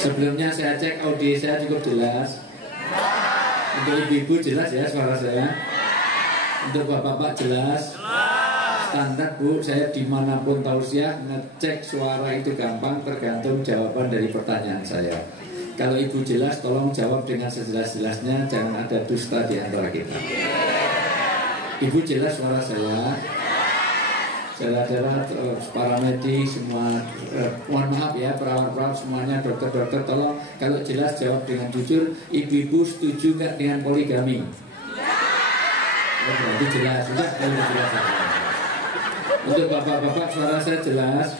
Sebelumnya saya cek audio saya cukup jelas. Untuk ibu-ibu jelas ya suara saya. Untuk bapak-bapak jelas. Standar Bu, saya dimanapun tausiah ngecek suara itu gampang, tergantung jawaban dari pertanyaan saya. Kalau ibu jelas, tolong jawab dengan sejelas-jelasnya, jangan ada dusta di antara kita. Ibu jelas suara saya. Saudara-saudara, para medis semua, mohon maaf ya, perawat-perawat semuanya, dokter-dokter, tolong kalau jelas jawab dengan jujur. Ibu-ibu setuju nggak dengan poligami? Oh, berarti jelas, sudah kalau jelas. Untuk bapak-bapak suara saya jelas.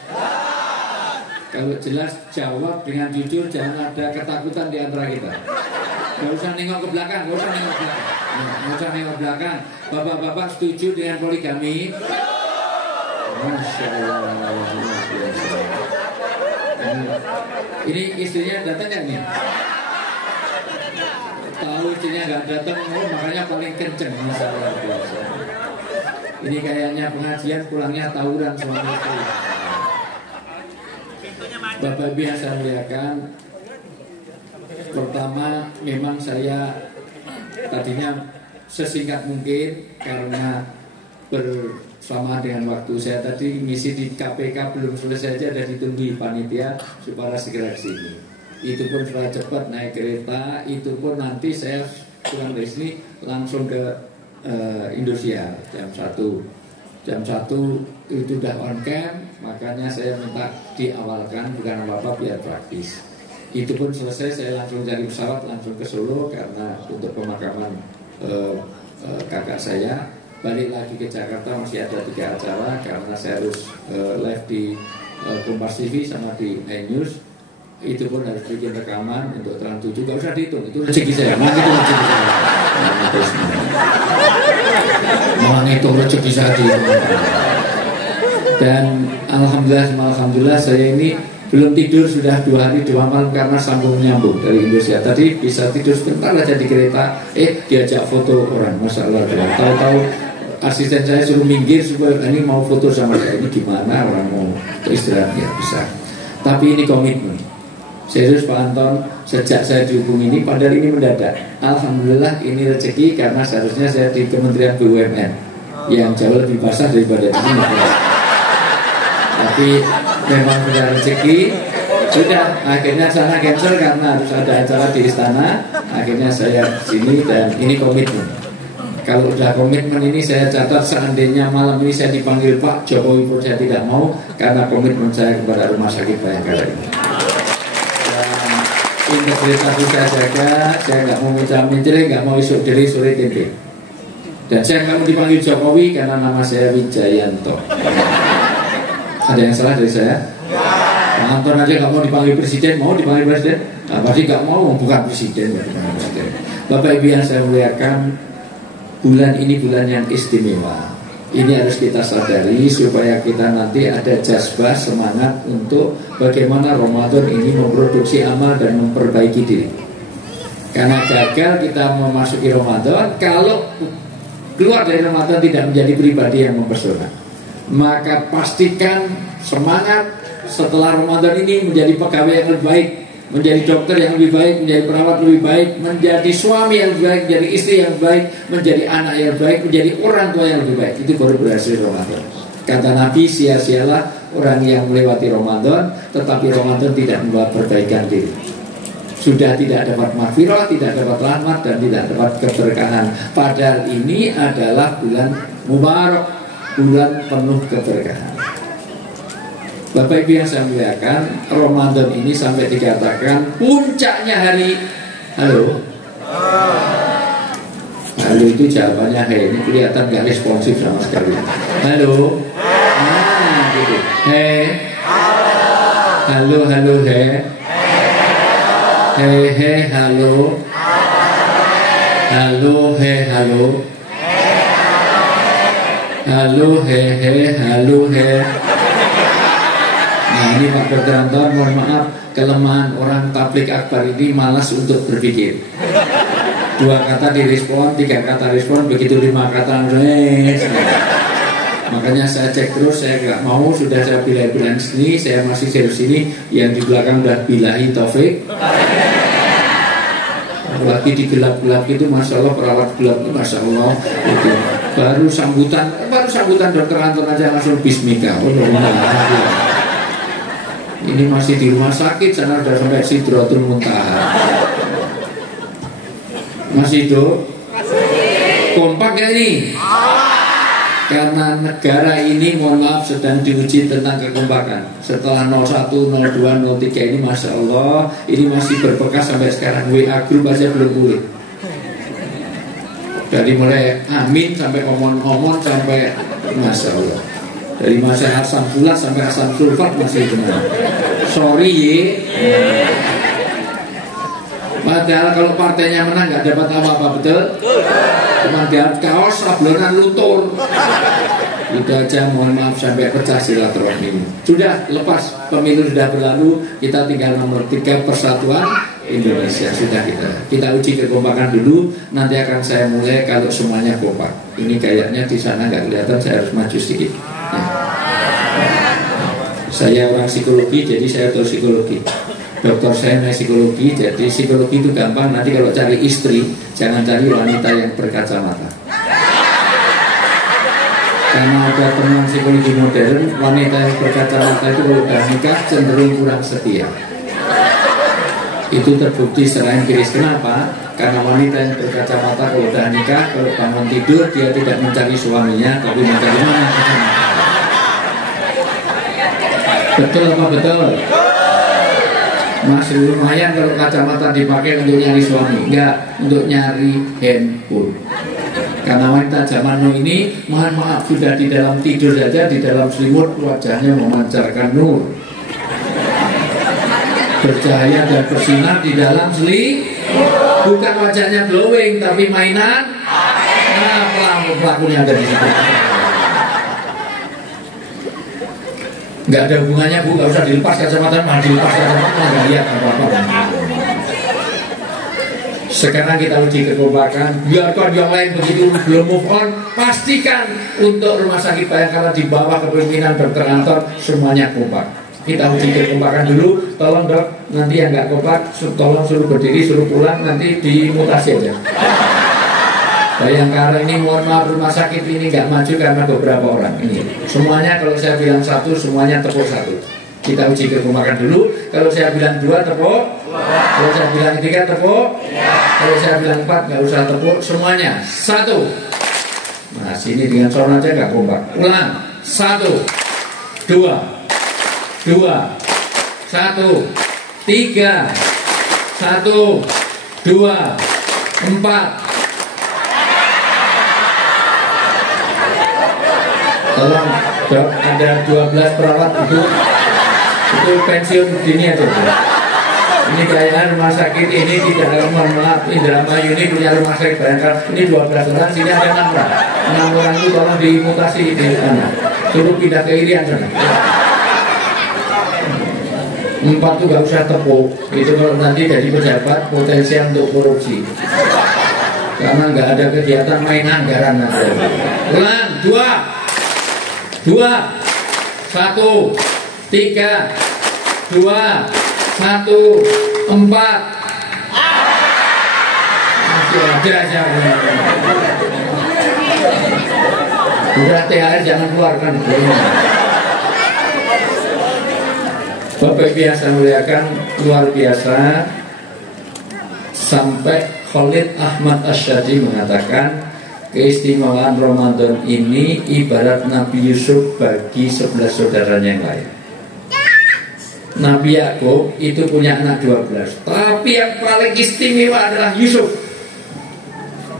Kalau jelas jawab dengan jujur, jangan ada ketakutan di antara kita. Gak usah nengok ke belakang, gak usah nengok ke belakang. Gak usah nengok ke belakang. Bapak-bapak setuju dengan poligami? Masya Allah. Ini istrinya datang nggak nih? Tahu istrinya nggak datang, makanya paling kenceng masalah biasa. Ini kayaknya pengajian pulangnya tawuran suami istri. Bapak Ibu yang saya muliakan, pertama memang saya tadinya sesingkat mungkin karena bersama dengan waktu saya tadi misi di KPK belum selesai aja dan ditunggu panitia supaya segera ke sini. Itu pun supaya cepat naik kereta, itu pun nanti saya pulang dari sini langsung ke Indosiar jam 1 itu udah on cam, makanya saya minta diawalkan, bukan apa-apa biar praktis. Itu pun selesai saya langsung cari pesawat langsung ke Solo karena untuk pemakaman kakak saya. Balik lagi ke Jakarta masih ada 3 acara karena saya harus live di Kompas TV sama di iNews. Itu pun harus bikin rekaman untuk Trans 7. Gak usah dihitung, itu rezeki saya. Memang itu rezeki saya. Memang itu rezeki saya. Dan alhamdulillah saya ini belum tidur sudah 2 hari 2 malam karena sambung nyambung dari Indonesia. Tadi bisa tidur sebentar aja di kereta, diajak foto orang, masya Allah. Tahu-tahu asisten saya suruh minggir supaya ini mau foto sama saya. Ini gimana orang mau istirahat ya bisa. Tapi ini komitmen. Serius Pak Anton, sejak saya dihubung ini, padahal ini mendadak. Alhamdulillah ini rezeki karena seharusnya saya di Kementerian BUMN yang jauh lebih basah daripada ini. Tapi memang sudah rezeki. Sudah, akhirnya sana cancel karena harus ada acara di istana. Akhirnya saya sini dan ini komitmen. Kalau udah komitmen ini saya catat, seandainya malam ini saya dipanggil Pak Jokowi pun saya tidak mau karena komitmen saya kepada Rumah Sakit Bayangkara ini. Integritas saya jaga, saya nggak mau mencari, nggak mau isuk diri sore tempe. Dan saya nggak mau dipanggil Jokowi karena nama saya Wijayanto. Ada yang salah dari saya? Pak Anton aja nggak mau dipanggil presiden, mau dipanggil presiden? Nah, pasti nggak mau, bukan presiden, bukan presiden. Bapak Ibu yang saya muliakan, bulan ini bulan yang istimewa. Ini harus kita sadari supaya kita nanti ada jazbah semangat untuk bagaimana Ramadan ini memproduksi amal dan memperbaiki diri. Karena gagal kita memasuki Ramadan kalau keluar dari Ramadan tidak menjadi pribadi yang mempesona. Maka pastikan semangat setelah Ramadan ini menjadi pegawai yang lebih baik, menjadi dokter yang lebih baik, menjadi perawat lebih baik, menjadi suami yang lebih baik, menjadi istri yang lebih baik, menjadi anak yang lebih baik, menjadi orang tua yang lebih baik. Itu baru berhasil Ramadan. Kata Nabi, sia-sialah orang yang melewati Ramadan, tetapi Ramadan tidak membawa perbaikan diri. Sudah tidak dapat maghfirah, tidak dapat rahmat, dan tidak dapat keberkahan. Padahal ini adalah bulan Mubarak, bulan penuh keberkahan. Bapak Ibu yang saya muliakan, Ramadan ini sampai dikatakan puncaknya hari halo. Halo itu jawabannya he, ini kelihatan gak responsif sama sekali. Halo. Nah, gitu. He. Halo, halo, he. He, he, halo. Halo, he, halo. Halo, he, he, halo, he. Nah ini Pak Dr. Anton, mohon maaf, kelemahan orang tablik akbar ini malas untuk berpikir. 2 kata direspon, 3 kata respon, begitu 5 kata res. Makanya saya cek terus, saya nggak mau, sudah saya bilang sini, saya masih serius sini, yang di belakang udah bilahi taufik. Apalagi di gelap-gelap itu, masya Allah, perawat gelap itu masya Allah itu. baru sambutan dokter Anton aja langsung bismika. Ini masih di rumah sakit, sana udah sampai Sidratul Muntaha. Masih dok? Kompak ya ini? Karena negara ini, mohon maaf, sedang diuji tentang kekompakan. Setelah 01, 02, 03 ini masya Allah, ini masih berbekas sampai sekarang. WA grup aja belum pulih. Dari mulai amin sampai omon-omon sampai masya Allah. Dari masa asam fulat sampai asam sulfat masih benar. Sorry ye. Padahal kalau partainya menang nggak dapat apa-apa, betul? Cuma dapat kaos sablonan luntur. Itu aja, mohon maaf sampai pecah silaturahim. Sudah lepas, pemilu sudah berlalu, kita tinggal nomor 3 Persatuan Indonesia. Sudah kita uji kekompakan dulu. Nanti akan saya mulai kalau semuanya kompak. Ini kayaknya di sana nggak kelihatan, saya harus maju sedikit. Nah. Saya orang psikologi, jadi saya tahu psikologi. Dokter saya psikologi, jadi psikologi itu gampang. Nanti kalau cari istri, jangan cari wanita yang berkacamata. Karena ada temuan psikologi modern, wanita yang berkacamata itu kalau udah nikah cenderung kurang setia. Itu terbukti secara empiris. Kenapa? Karena wanita yang berkacamata kalau udah nikah, kalau bangun tidur dia tidak mencari suaminya, tapi mencari mana kacamata. Betul apa betul? Masih lumayan kalau kacamata dipakai untuk nyari suami, enggak untuk nyari handphone. Karena wanita zaman now ini, mohon maaf, sudah di dalam tidur saja, di dalam selimut wajahnya memancarkan nur, bercahaya dan bersinar di dalam selimut. Bukan wajahnya glowing, tapi mainan. Nah, pelakunya ada di situ. Nggak ada hubungannya bu, nggak usah dilepas kacamata, mah dilepas kacamata nggak lihat apa-apa. Sekarang kita uji kekompakan. Biarkan yang lain begitu belum move on, pastikan untuk Rumah Sakit Bayangkara di bawah kepemimpinan Dr. Anton semuanya kompak. Kita uji kekompakan dulu. Tolong dok, nanti yang nggak kompak, tolong suruh berdiri, suruh pulang, nanti dimutasi aja. Bayangkara ini, mohon maaf, rumah sakit ini nggak maju karena beberapa orang ini. Semuanya kalau saya bilang 1, semuanya tepuk 1. Kita uji kekompakan dulu. Kalau saya bilang 2, tepuk. Kalau saya bilang 3, tepuk. Kalau saya bilang 4, nggak usah tepuk. Semuanya 1. Nah sini dengan sound aja nggak kompak. Ulang. 1, 2, 2, 1, 3, 1, 2, 4. Tolong dok, ada 12 perawat itu pensiun dini aja. Ini kayaknya rumah sakit ini tidak, mohon maaf, Indramayu ini punya rumah sakit Bayangkara ini 12 orang, sini ada 6 orang. 6 orang itu tolong dimutasi di sana, suruh pindah ke Irian sana. 4 tuh gak usah tepuk, itu kalau nanti jadi pejabat potensial untuk korupsi. Karena nggak ada kegiatan main anggaran nanti. Ulang, 2, 1, 3, 2, 1, 4. Masih ada aja. Udah THR jangan keluarkan. Bapak biasa muliakan, luar biasa. Sampai Khalid Ahmad Asyadi mengatakan keistimewaan Ramadan ini ibarat Nabi Yusuf bagi 11 saudaranya yang lain. Nabi Yakub itu punya anak 12, tapi yang paling istimewa adalah Yusuf.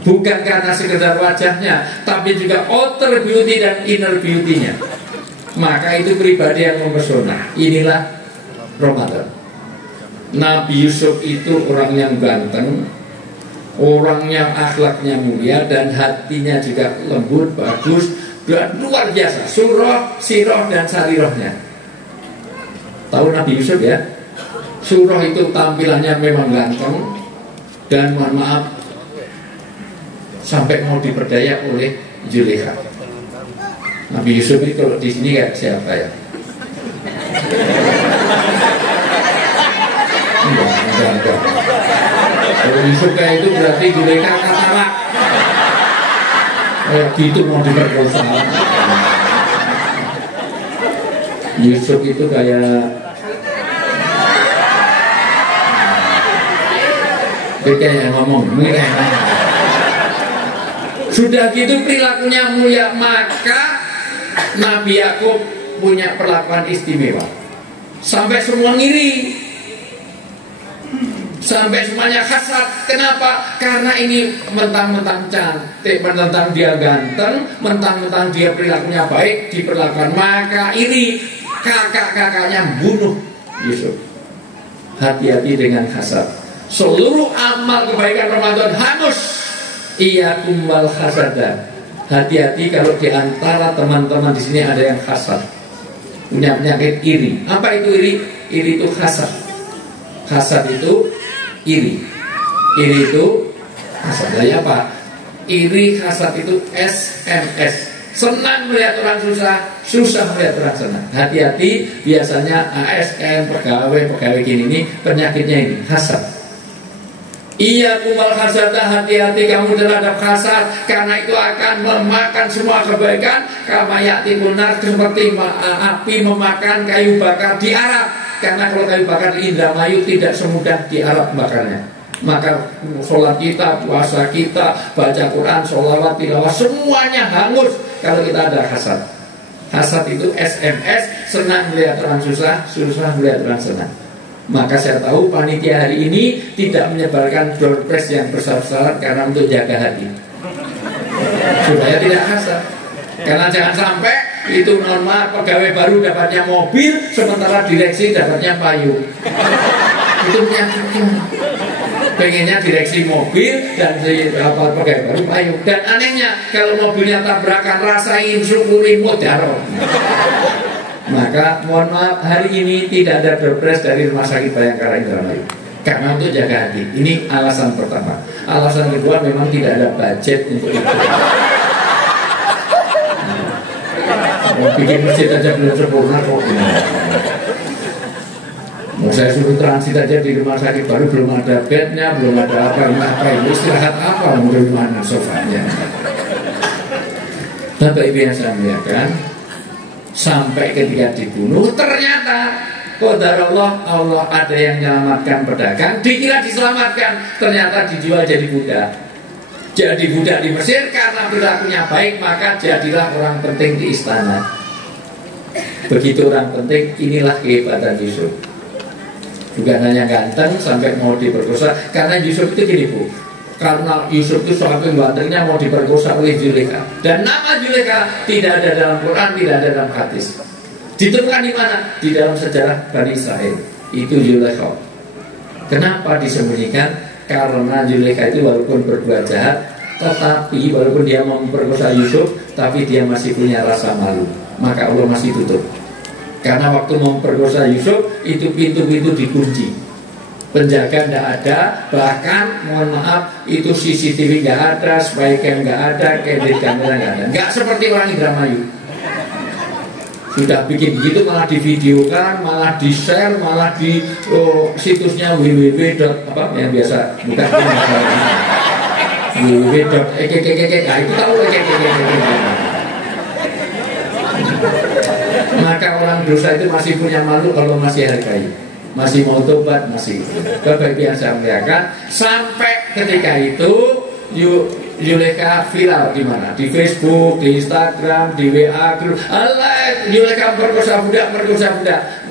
Bukan karena sekedar wajahnya, tapi juga outer beauty dan inner beauty-nya. Maka itu pribadi yang mempesona. Inilah Ramadan. Nabi Yusuf itu orang yang ganteng, orang yang akhlaknya mulia dan hatinya juga lembut, bagus dan luar biasa. Surah, sirah dan sarirahnya. Tahu Nabi Yusuf ya? Surah itu tampilannya memang ganteng dan mohon maaf sampai mau diperdaya oleh Zulekha. Nabi Yusuf itu kalau di sini kayak siapa ya? Enggak. Kalau Yusuf kayak itu berarti Zulaikha katarak. Kayak gitu mau diperkosa. Yusuf itu kayak yang ngomong, sudah gitu perilakunya mulia, maka Nabi Yakub punya perlakuan istimewa. Sampai semua ngiri, sampai semuanya hasad. Kenapa? Karena ini mentang-mentang cantik, mentang dia ganteng, mentang-mentang dia perilakunya baik, diperlakukan, maka iri. Kakak-kakaknya bunuh Yusuf. Hati-hati dengan hasad. Seluruh amal kebaikan Ramadan hangus. Iyakum wal hasada. Hati-hati kalau di antara teman-teman di sini ada yang hasad, punya penyakit iri. Apa itu iri? Iri itu hasad. Hasad itu iri. Iri itu hasad. Nah, apa? Iri hasad itu SMS. Senang melihat orang susah, susah melihat orang senang. Hati-hati, biasanya ASN, pegawai gini ini penyakitnya ini hasad. Iya kumal hasadah, hati-hati kamu terhadap hasad, karena itu akan memakan semua kebaikan. Kama ya'ti kunar, seperti api memakan kayu bakar di Arab. Karena kalau kayu bakar di Indramayu tidak semudah di Arab bakarnya. Maka sholat kita, puasa kita, baca Quran, sholawat, tilawah, semuanya hangus kalau kita ada hasad. Hasad itu SMS, senang melihat orang susah, susah melihat orang senang. Maka saya tahu panitia hari ini tidak menyebarkan door prize yang besar-besaran karena untuk jaga hati, supaya tidak hasad. Karena jangan sampai itu normal pegawai baru dapatnya mobil, sementara direksi dapatnya payung. Itu menyakitkan. Pengennya direksi mobil dan pegawai baru payung. Dan anehnya kalau mobilnya tabrakan, rasain, syukuri, mudaroh. Maka mohon maaf, hari ini tidak ada doorpress dari Rumah Sakit Bayangkara Indramayu karena untuk jaga hati. Ini alasan pertama. Alasan kedua, memang tidak ada budget untuk itu. Mau bikin masjid aja belum sempurna kok. Mau saya suruh transit aja di rumah sakit baru, belum ada bednya, belum ada apa ini istirahat apa, mau dari mana sofanya. Bapak Ibu yang saya muliakan, sampai ketika dibunuh ternyata qadarullah, Allah ada yang menyelamatkan pedagang, dikira diselamatkan, ternyata dijual jadi budak. Jadi budak di Mesir karena perilakunya baik, maka jadilah orang penting di istana. Begitu orang penting, inilah kehebatan Yusuf. Bukan hanya ganteng sampai mau diperkosa. Karena Yusuf itu gini Bu, karena Yusuf itu saking gantengnya mau diperkosa oleh Zulaikha. Dan nama Zulaikha tidak ada dalam Quran, tidak ada dalam hadis. Ditemukan di mana? Di dalam sejarah Bani Israil. Itu Zulaikha. Kenapa disembunyikan? Karena Zulaikha itu walaupun berbuat jahat, tetapi walaupun dia memperkosa Yusuf, tapi dia masih punya rasa malu. Maka Allah masih tutup. Karena waktu memperkosa Yusuf, itu pintu-pintu dikunci, penjaga tidak ada, bahkan mohon maaf itu CCTV nggak ada, spycam nggak ada, candid kamera nggak ada. Nggak seperti orang Indramayu. Sudah bikin begitu malah divideokan, malah di share, malah di situsnya www. apa yang biasa bukan www.ekkkkk. Nah, itu tahu ekkkkk. Maka orang dosa itu masih punya malu kalau masih hargai, masih mau tobat, masih. Bapak Ibu yang saya muliakan, sampai ketika itu Zulaikha viral di mana? Di Facebook, di Instagram, di WA grup. Allah, Zulaikha merkosa budak.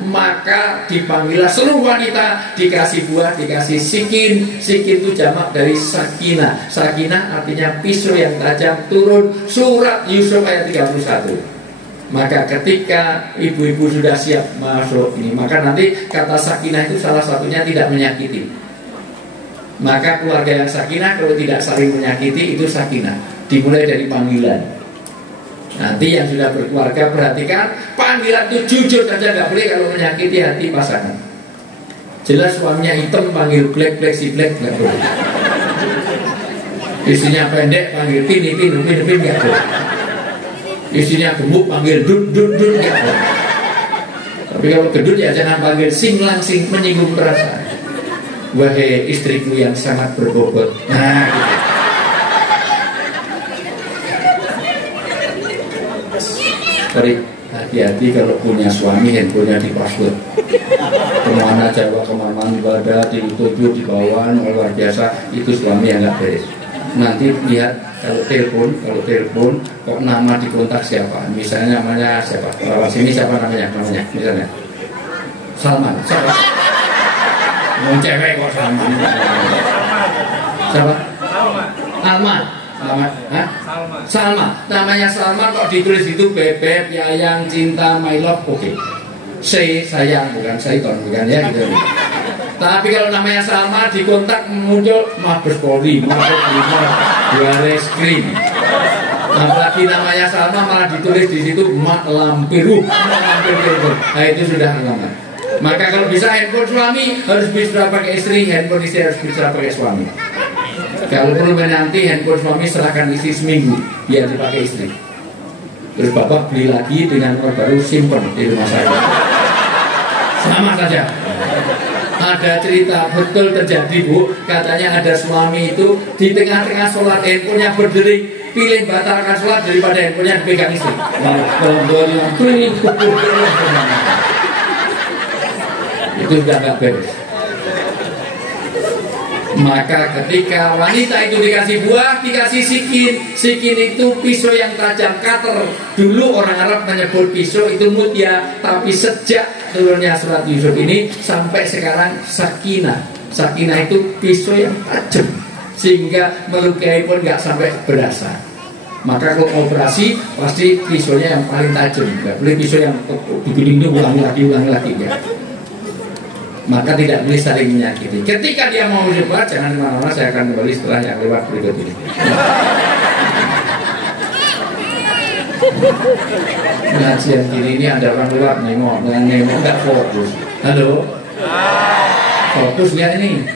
Maka dipanggillah seluruh wanita, dikasih buah, dikasih sikin. Sikin itu jamak dari sakinah. Sakinah artinya pisau yang tajam. Turun surat Yusuf ayat 31. Maka ketika ibu-ibu sudah siap masuk ini, maka nanti kata sakinah itu salah satunya tidak menyakiti. Maka keluarga yang sakinah kalau tidak saling menyakiti itu sakinah. Dimulai dari panggilan. Nanti yang sudah berkeluarga perhatikan, panggilan itu jujur saja, nggak boleh kalau menyakiti hati pasangan. Jelas suaminya hitam panggil black si black nggak boleh. Istrinya pendek panggil pin nggak boleh. Istrinya gemuk panggil dut dut dut ya. Tapi kalau gendut ya jangan panggil sing langsing, menyinggung perasaan. Wahai istriku yang sangat berbobot. Nah, gitu. Sorry, hati-hati kalau punya suami handphonenya di password. Kemana Jawa, kemana ibadah, di YouTube, di bawah, luar biasa. Itu suami yang nggak beres. Nanti lihat kalau telepon kok nama di kontak siapa? Misalnya namanya siapa? Kalau sini siapa namanya? Misalnya Salman. Siapa? Mau cewek kok Salman? Siapa? Alma. Salma. Namanya Salma kok ditulis itu bebek, yayang, cinta, my love, oke. Sayang, bukan Saiton, bukan ya gitu. Tapi kalau namanya Salma di kontak muncul Mabes Polri, Mabes Brimob, Baris Krim. Apalagi namanya Salma malah ditulis di situ Mak Lampiru. Nah itu sudah alamat. Maka kalau bisa handphone suami harus bisa pakai istri, handphone istri harus bisa pakai suami. Kalau perlu nanti handphone suami serahkan istri seminggu biar dipakai istri. Terus bapak beli lagi dengan nomor baru, simpen di rumah saya. Sama saja. Ada cerita betul terjadi bu, katanya ada suami itu di tengah-tengah sholat handphonenya berdering, pilih batalkan sholat daripada handphonenya dipegang istri. Itu sudah nggak beres. Maka ketika wanita itu dikasih buah, dikasih sikin. Sikin itu pisau yang tajam, cutter. Dulu orang Arab menyebut pisau itu mutya. Tapi sejak turunnya surat Yusuf ini sampai sekarang sakinah. Sakinah itu pisau yang tajam, sehingga melukai pun nggak sampai berasa. Maka kalau operasi pasti pisaunya yang paling tajam. Nggak boleh pisau yang begini ulangi lagi ya. Maka tidak boleh saling menyakiti. Ketika dia mau berdebat, jangan kemana-mana, saya akan kembali setelah yang lewat berikut ini. Pengajian ini ada orang lewat nengok, dengan nengok nggak fokus. Halo, fokus nggak ini?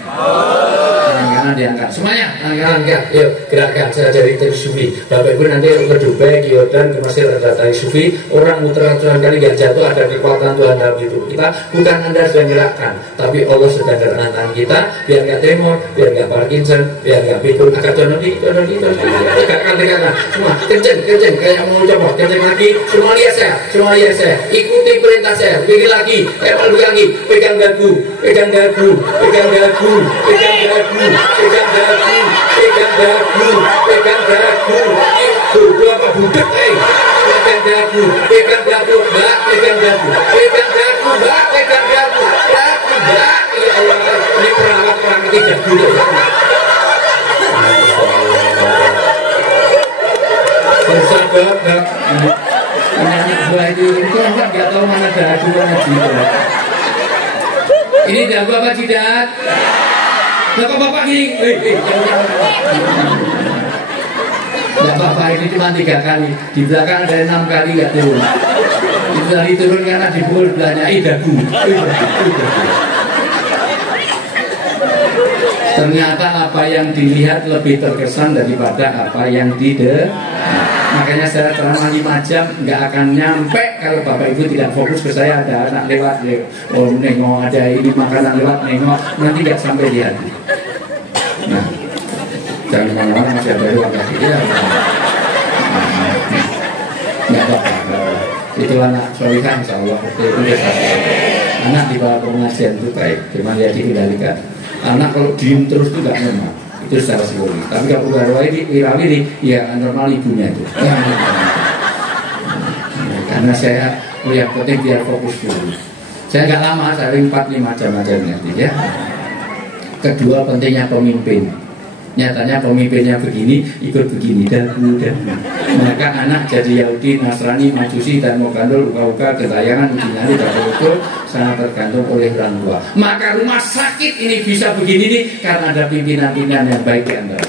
Tangan diangkat, semuanya tangan diangkat. Yuk gerakkan, saya jadi tari sufi. Bapak ibu nanti ke Dubai, ke Yordan, ke Mesir ada tari sufi. Orang muter-muteran kali nggak jatuh, ada kekuatan Tuhan dalam hidup kita. Bukan Anda sedang gerakkan, tapi Allah sedang gerakkan tangan kita, biar nggak tremor, biar nggak Parkinson, biar nggak pikun. Agak donodi, tegakkan. Semua kenceng, kayak mau coba, kenceng lagi. Semua lihat saya, ikuti perintah saya. Pilih lagi, pegang dagu. Itu apa budak pegang dagu, mbak, pegang dagu, mbak. Ya Allah, ini perawat tidak budak. Bersabar, mbak. Penyanyi buah itu nggak tahu mana dagu mana jidat. Ini dagu apa jidat? Nah kok bapak gini? Nggak apa-apa, ini cuma 3 kali. Di belakang ada 6 kali nggak turun. Itu tadi turun karena dipukul belakangnya dagu. Ternyata apa yang dilihat lebih terkesan daripada apa yang tidak. Makanya saya ceramah 5 jam nggak akan nyampe kalau bapak ibu tidak fokus ke saya. Ada anak lewat, nengok, ada ini makanan lewat, nengok, nanti nggak sampai di hati. Nah, jangan kemana-mana, masih ada ruang lagi ya. Nggak apa-apa. Itu anak solihah insya Allah. Itu anak di bawah pengajian itu baik, cuma dia dikendalikan. Anak kalau diem terus itu nggak normal. Itu secara psikologi. Tapi kalau udah viral ini, ya normal ibunya itu. Karena saya yang penting biar fokus dulu. Saya nggak lama, saya 4-5 jam aja nanti ya. Kedua pentingnya pemimpin. Nyatanya pemimpinnya begini, ikut begini dan maka anak jadi Yahudi, Nasrani, Majusi dan Mogandol, uka-uka, gentayangan, uji nyali, dan betul sangat tergantung oleh orang tua. Maka rumah sakit ini bisa begini nih karena ada pimpinan-pimpinan yang baik di antara.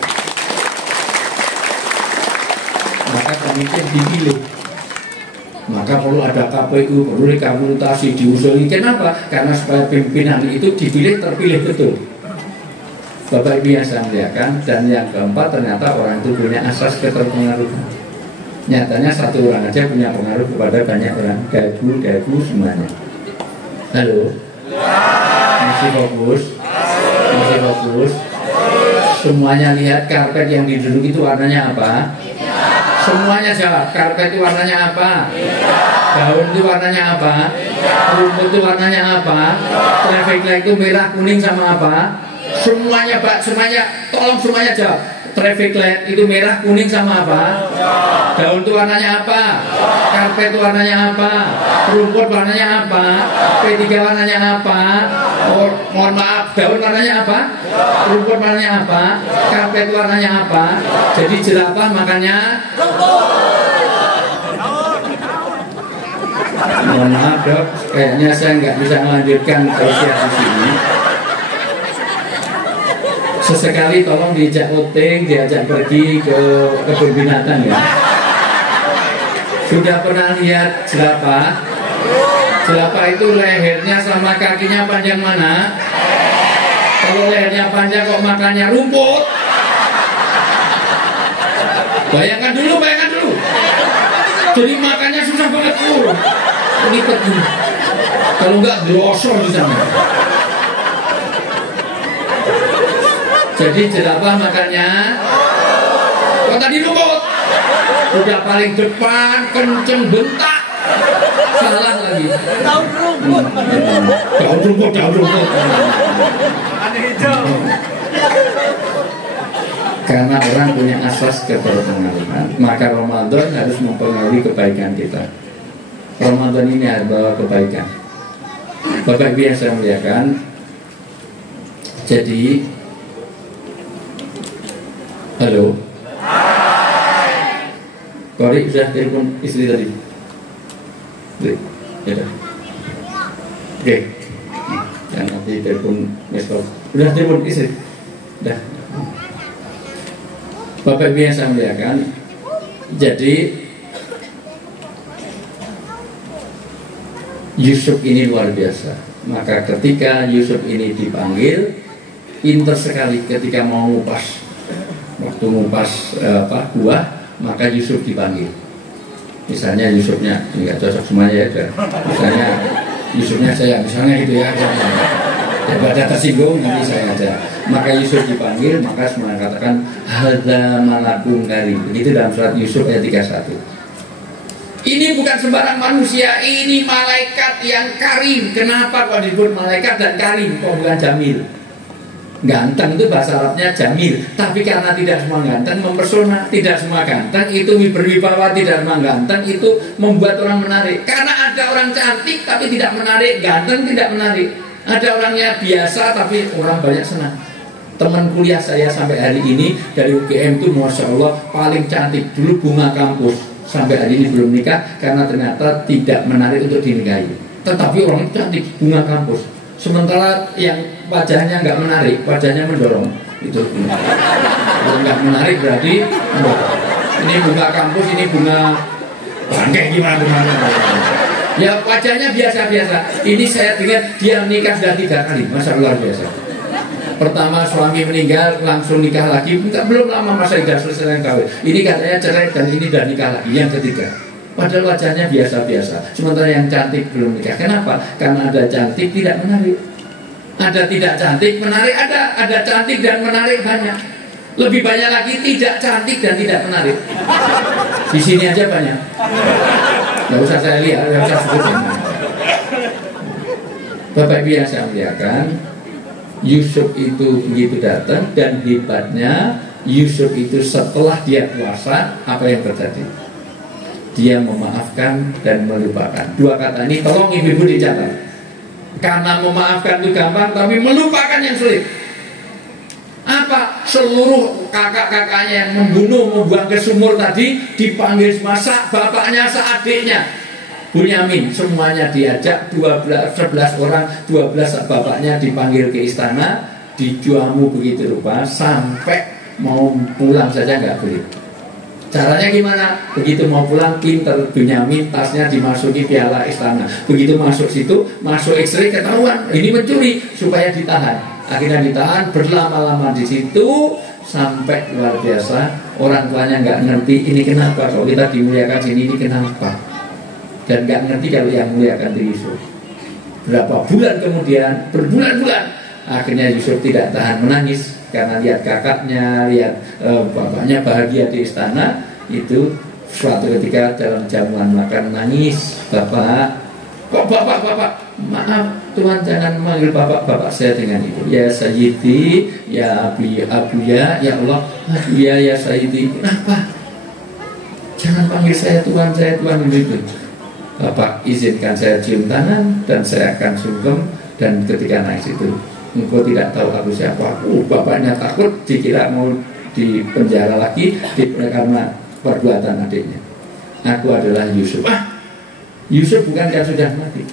Maka pemimpin dipilih. Maka perlu ada KPU, perlu rekomendasi diusuli. Kenapa? Karena supaya pimpinan itu dipilih terpilih betul. Bapak Ibu yang saya muliakan, dan yang keempat ternyata orang itu punya asas keterpengaruhan. Nyatanya satu orang aja punya pengaruh kepada banyak orang. Dagu semuanya. Halo? Masih fokus? Masih fokus? Semuanya lihat karpet yang diduduk itu warnanya apa? Semuanya jawab, karpet itu warnanya apa? Daun itu warnanya apa? Rumput itu warnanya apa? Traffic light itu merah, kuning sama apa? Semuanya Pak, semuanya, tolong semuanya jawab. Traffic light itu merah, kuning sama apa? Daun itu warnanya apa? Karpet itu warnanya apa? Rumput warnanya apa? P3 warnanya apa? Oh, mohon maaf, daun warnanya apa? Rumput warnanya apa? Karpet warnanya apa? Jadi jerapah makannya mohon maaf dok, kayaknya saya nggak bisa melanjutkan tausiah di sini. Sesekali tolong diajak outing, diajak pergi ke kebun binatang ya. Sudah pernah lihat jerapah? Jerapah itu lehernya sama kakinya panjang mana? Kalau lehernya panjang kok makannya rumput? Bayangkan dulu. Jadi makannya susah banget tuh. Lipat dulu. Kalau enggak grosor di sana. Jadi jerapah makannya kok tadi rumput? Udah paling depan kenceng bentak. Salah lagi. Daun rumput. Ada hijau. Karena orang punya asas keterpengaruhan, maka Ramadan harus mempengaruhi kebaikan kita. Ramadan ini harus bawa kebaikan. Bapak Ibu yang saya muliakan, jadi halo, Kori sudah telepon istri tadi? Ya, oke. Jangan nanti telepon mesol. Sudah telepon istri? Dah. Bapak Ibu yang saya muliakan, jadi Yusuf ini luar biasa. Maka ketika Yusuf ini dipanggil, pintar sekali ketika mau ngupas. Waktu ngupas buah, maka Yusuf dipanggil. Misalnya Yusufnya, ini nggak cocok semuanya ya. Misalnya Yusufnya saya, misalnya gitu ya. Daripada tersinggung nanti saya aja. Maka Yusuf dipanggil, maka semuanya katakan hadza malakun karim. Begitu dalam surat Yusuf ayat 31. Ini bukan sembarang manusia, ini malaikat yang karim. Kenapa kok disebut malaikat dan karim? Kok bukan jamil? Ganteng itu bahasa Arabnya jamil. Tapi karena tidak semua ganteng mempesona, tidak semua ganteng itu berwibawa, tidak semua ganteng itu membuat orang menarik. Karena ada orang cantik tapi tidak menarik, ganteng tidak menarik. Ada orangnya biasa tapi orang banyak senang. Teman kuliah saya sampai hari ini dari UGM itu Masya Allah paling cantik. Dulu bunga kampus, sampai hari ini belum nikah karena ternyata tidak menarik untuk dinikahi. Tetapi orang itu cantik, bunga kampus. Sementara yang wajahnya nggak menarik, wajahnya mendorong. Itu kalau nggak menarik berarti ini bunga kampus, ini bunga bangkai gimana. Ya wajahnya biasa-biasa. Ini saya dengar dia nikah sudah 3 kali, masa luar biasa. Pertama suami meninggal langsung nikah lagi, belum lama masa sudah selesai kawin. Ini katanya cerai dan ini sudah nikah lagi yang ketiga. Padahal wajahnya biasa-biasa. Sementara yang cantik belum nikah. Kenapa? Karena ada cantik tidak menarik. Ada tidak cantik menarik, ada cantik dan menarik banyak. Lebih banyak lagi tidak cantik dan tidak menarik. Di sini aja banyak. Nggak usah saya lihat, nggak usah sebutkan. Bapak Ibu yang saya muliakan, Yusuf itu begitu datang dan hebatnya Yusuf itu setelah dia puasa apa yang terjadi? Dia memaafkan dan melupakan. 2 kata ini tolong ibu-ibu dicatat. Karena memaafkan itu gampang, tapi melupakan yang sulit. Apa? Seluruh kakak-kakaknya yang membuang ke sumur tadi dipanggil masak, bapaknya seadiknya Bunyamin, semuanya diajak 11 orang, 12 bapaknya dipanggil ke istana, dijamu begitu rupa sampai mau pulang saja nggak boleh. Caranya gimana? Begitu mau pulang pinter Bunyamin, tasnya dimasuki piala istana. Begitu masuk situ, masuk X-ray ketahuan ini mencuri supaya ditahan. Akhirnya ditahan berlama-lama di situ sampai luar biasa. Orang tuanya nggak ngerti ini kenapa, kalau kita dimuliakan sini ini kenapa, dan nggak ngerti kalau yang muliakan itu Yusuf. Berapa bulan kemudian, berbulan-bulan, akhirnya Yusuf tidak tahan menangis karena lihat kakaknya, lihat bapaknya bahagia di istana. Itu suatu ketika dalam jamuan makan nangis, bapak, kok bapak, maaf Tuhan jangan manggil bapak saya dengan itu. Ya Sayyidi, ya Abuya, ya Allah, ya Sayyidi. Kenapa? Jangan panggil saya Tuhan begitu. Bapak izinkan saya cium tangan dan saya akan sungkem. Dan ketika nangis itu, engkau tidak tahu aku siapa. Bapaknya takut dikira mau dipenjara lagi karena perbuatan adiknya. Aku adalah Yusuf. Yusuf bukankah sudah mati?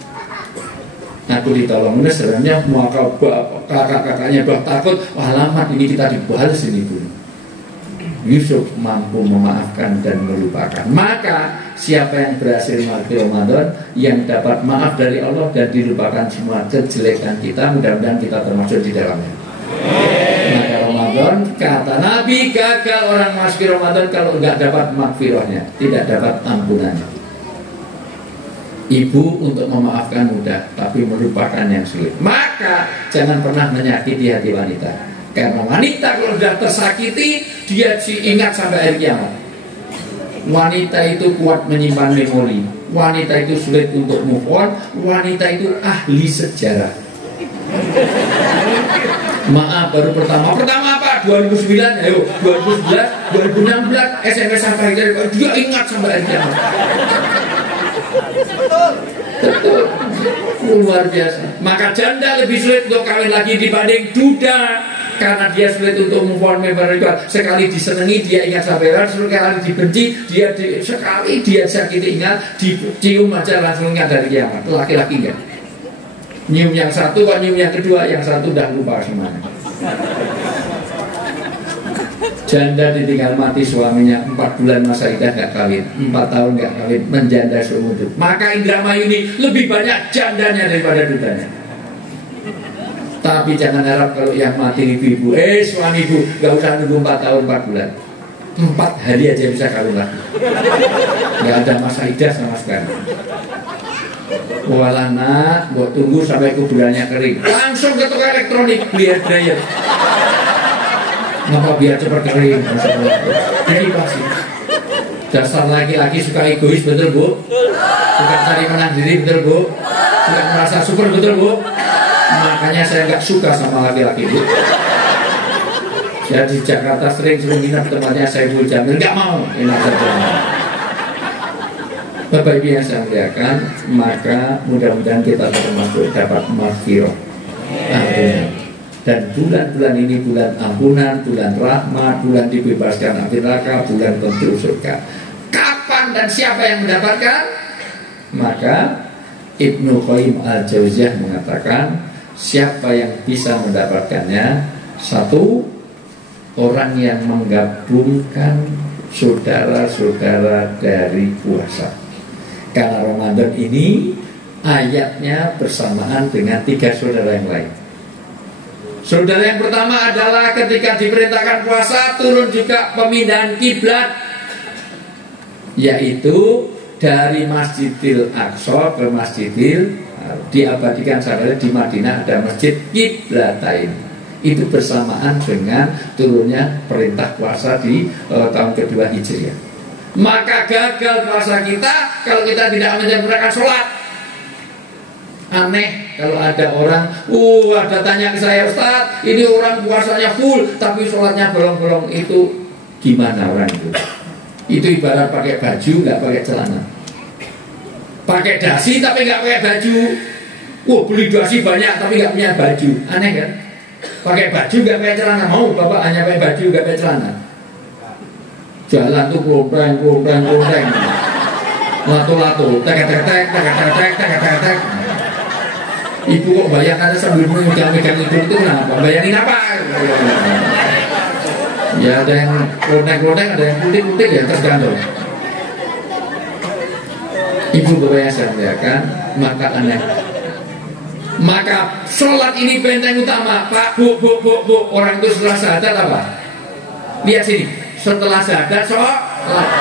Aku ditolong. Sebenarnya maka kakak-kakaknya takut. Wah lama ini kita dibalas ini pun. Yusuf mampu memaafkan dan melupakan. Maka siapa yang berhasil mati Ramadan, yang dapat maaf dari Allah dan dilupakan semua kejelekan kita, mudah-mudahan kita termasuk di dalamnya. Maka Ramadan, kata Nabi, gagal orang masuk Ramadan kalau nggak dapat maghfirahnya, tidak dapat ampunannya. Ibu untuk memaafkan mudah, tapi melupakan yang sulit. Maka jangan pernah menyakiti hati wanita. Karena wanita kalau sudah tersakiti, dia ingat sampai akhir kiamat. Wanita itu kuat menyimpan memori. Wanita itu sulit untuk move on. Wanita itu ahli sejarah. Maaf, baru pertama apa? 2009, ayo 2011, 2016, SMS sampai dia ingat sampai akhir kiamat. Betul. Luar biasa. Maka janda lebih sulit untuk kawin lagi dibanding duda. Karena dia sulit untuk move on. Sekali disenangi dia ingat sampai sekali dibenci sekali dia sakiti ingat, dicium aja langsung ingat dari kiamat. Laki-laki enggak. Nyium yang satu kok nyium yang kedua, yang satu udah lupa semuanya. Janda ditinggal mati suaminya 4 bulan masa idah nggak kawin, 4 tahun nggak kawin, menjanda seumur hidup. Maka Indramayu ini lebih banyak jandanya daripada dudanya. Tapi jangan harap kalau yang mati ibu-ibu, suami ibu gak usah nunggu 4 tahun 4 bulan, 4 hari aja bisa kawin lagi. Gak ada masa idah sama sekali. Walah nak, buat tunggu sampai kuburannya kering, langsung ke toko elektronik beli hair dryer. Ngapa biar cepat kering? Jadi pasti dasar laki-laki suka egois, betul bu? Suka cari menang diri, betul bu? Suka merasa super, betul bu? Makanya saya nggak suka sama laki-laki bu. Saya di Jakarta sering nginep tempatnya Saiful Jamil, nggak mau enak saja. Bapak Ibu yang saya muliakan, maka mudah-mudahan kita termasuk dapat maghfirah, ampunan. Dan bulan-bulan ini bulan ampunan, bulan rahmat, bulan dibebaskan api neraka, bulan tentu surga. Kapan dan siapa yang mendapatkan? Maka Ibnu Qayyim al-Jauziyah mengatakan, siapa yang bisa mendapatkannya? Satu, orang yang menggabungkan saudara-saudara dari puasa. Karena Ramadan ini ayatnya bersamaan dengan 3 saudara yang lain. Saudara yang pertama adalah ketika diperintahkan puasa, turun juga pemindahan kiblat, yaitu dari Masjidil Aqsa ke Masjidil, diabadikan saudara di Madinah ada Masjid Qiblatain. Itu bersamaan dengan turunnya perintah puasa di tahun kedua Hijriah. Maka gagal puasa kita kalau kita tidak menyempurnakan sholat. Aneh kalau ada orang, ada tanya ke saya, Ustaz, ini orang puasanya full tapi sholatnya bolong-bolong, itu gimana orang itu? Itu ibarat pakai baju nggak pakai celana, pakai dasi tapi nggak pakai baju. Beli dasi banyak tapi nggak punya baju, aneh kan? Pakai baju nggak pakai celana, mau bapak hanya pakai baju nggak pakai celana? Jalan tuh klompreng, lato-lato, tek. Ibu kok bayangkan sambil memegang itu kenapa? Bayangin apa? Ya ada yang klompreng, ada yang putih-putih, ya tergantung. Ibu bapak yang saya muliakan, maka aneh. Maka sholat ini benteng utama. Pak, bu, orang itu setelah syahadat apa? Lihat sini, setelah syahadat sholat.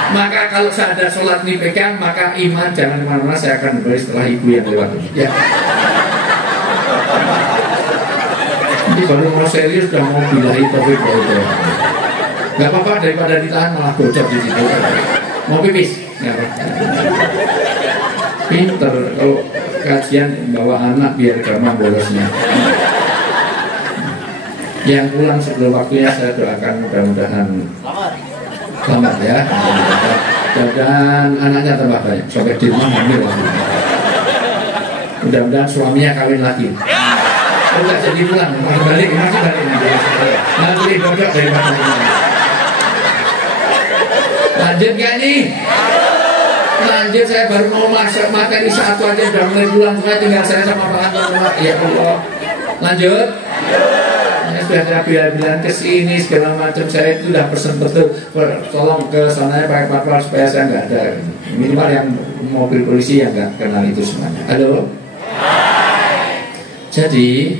Maka kalau syahadat sholat ini pegang, maka iman jangan kemana-mana, saya akan beri setelah ibu yang lewat ya. Ini baru mau serius, sudah mau bilahi topik itu. Gak apa-apa, daripada ditahan malah bocor di situ. Mau pipis? Gak apa-apa. Pinter kalau kajian bawa anak biar gampang bolosnya. Yang pulang sebelum waktunya saya doakan mudah-mudahan selamat ya. Dan anaknya tambah banyak. Sampai di rumah hamil lagi. Mudah-mudahan suaminya kawin lagi. Enggak jadi pulang, masih balik. Nanti bodoh dari mana. Lanjut gak nih? Lanjut, saya baru mau masuk materi satu aja udah mulai pulang, saya tinggal saya sama Pak Anton. Ya Allah. Lanjut. Sudah saya bilang kesini segala macam, saya itu udah pesen betul, tolong ke sana pakai patwal supaya saya nggak ada, minimal yang mobil polisi yang nggak kenal itu semuanya. Halo. Jadi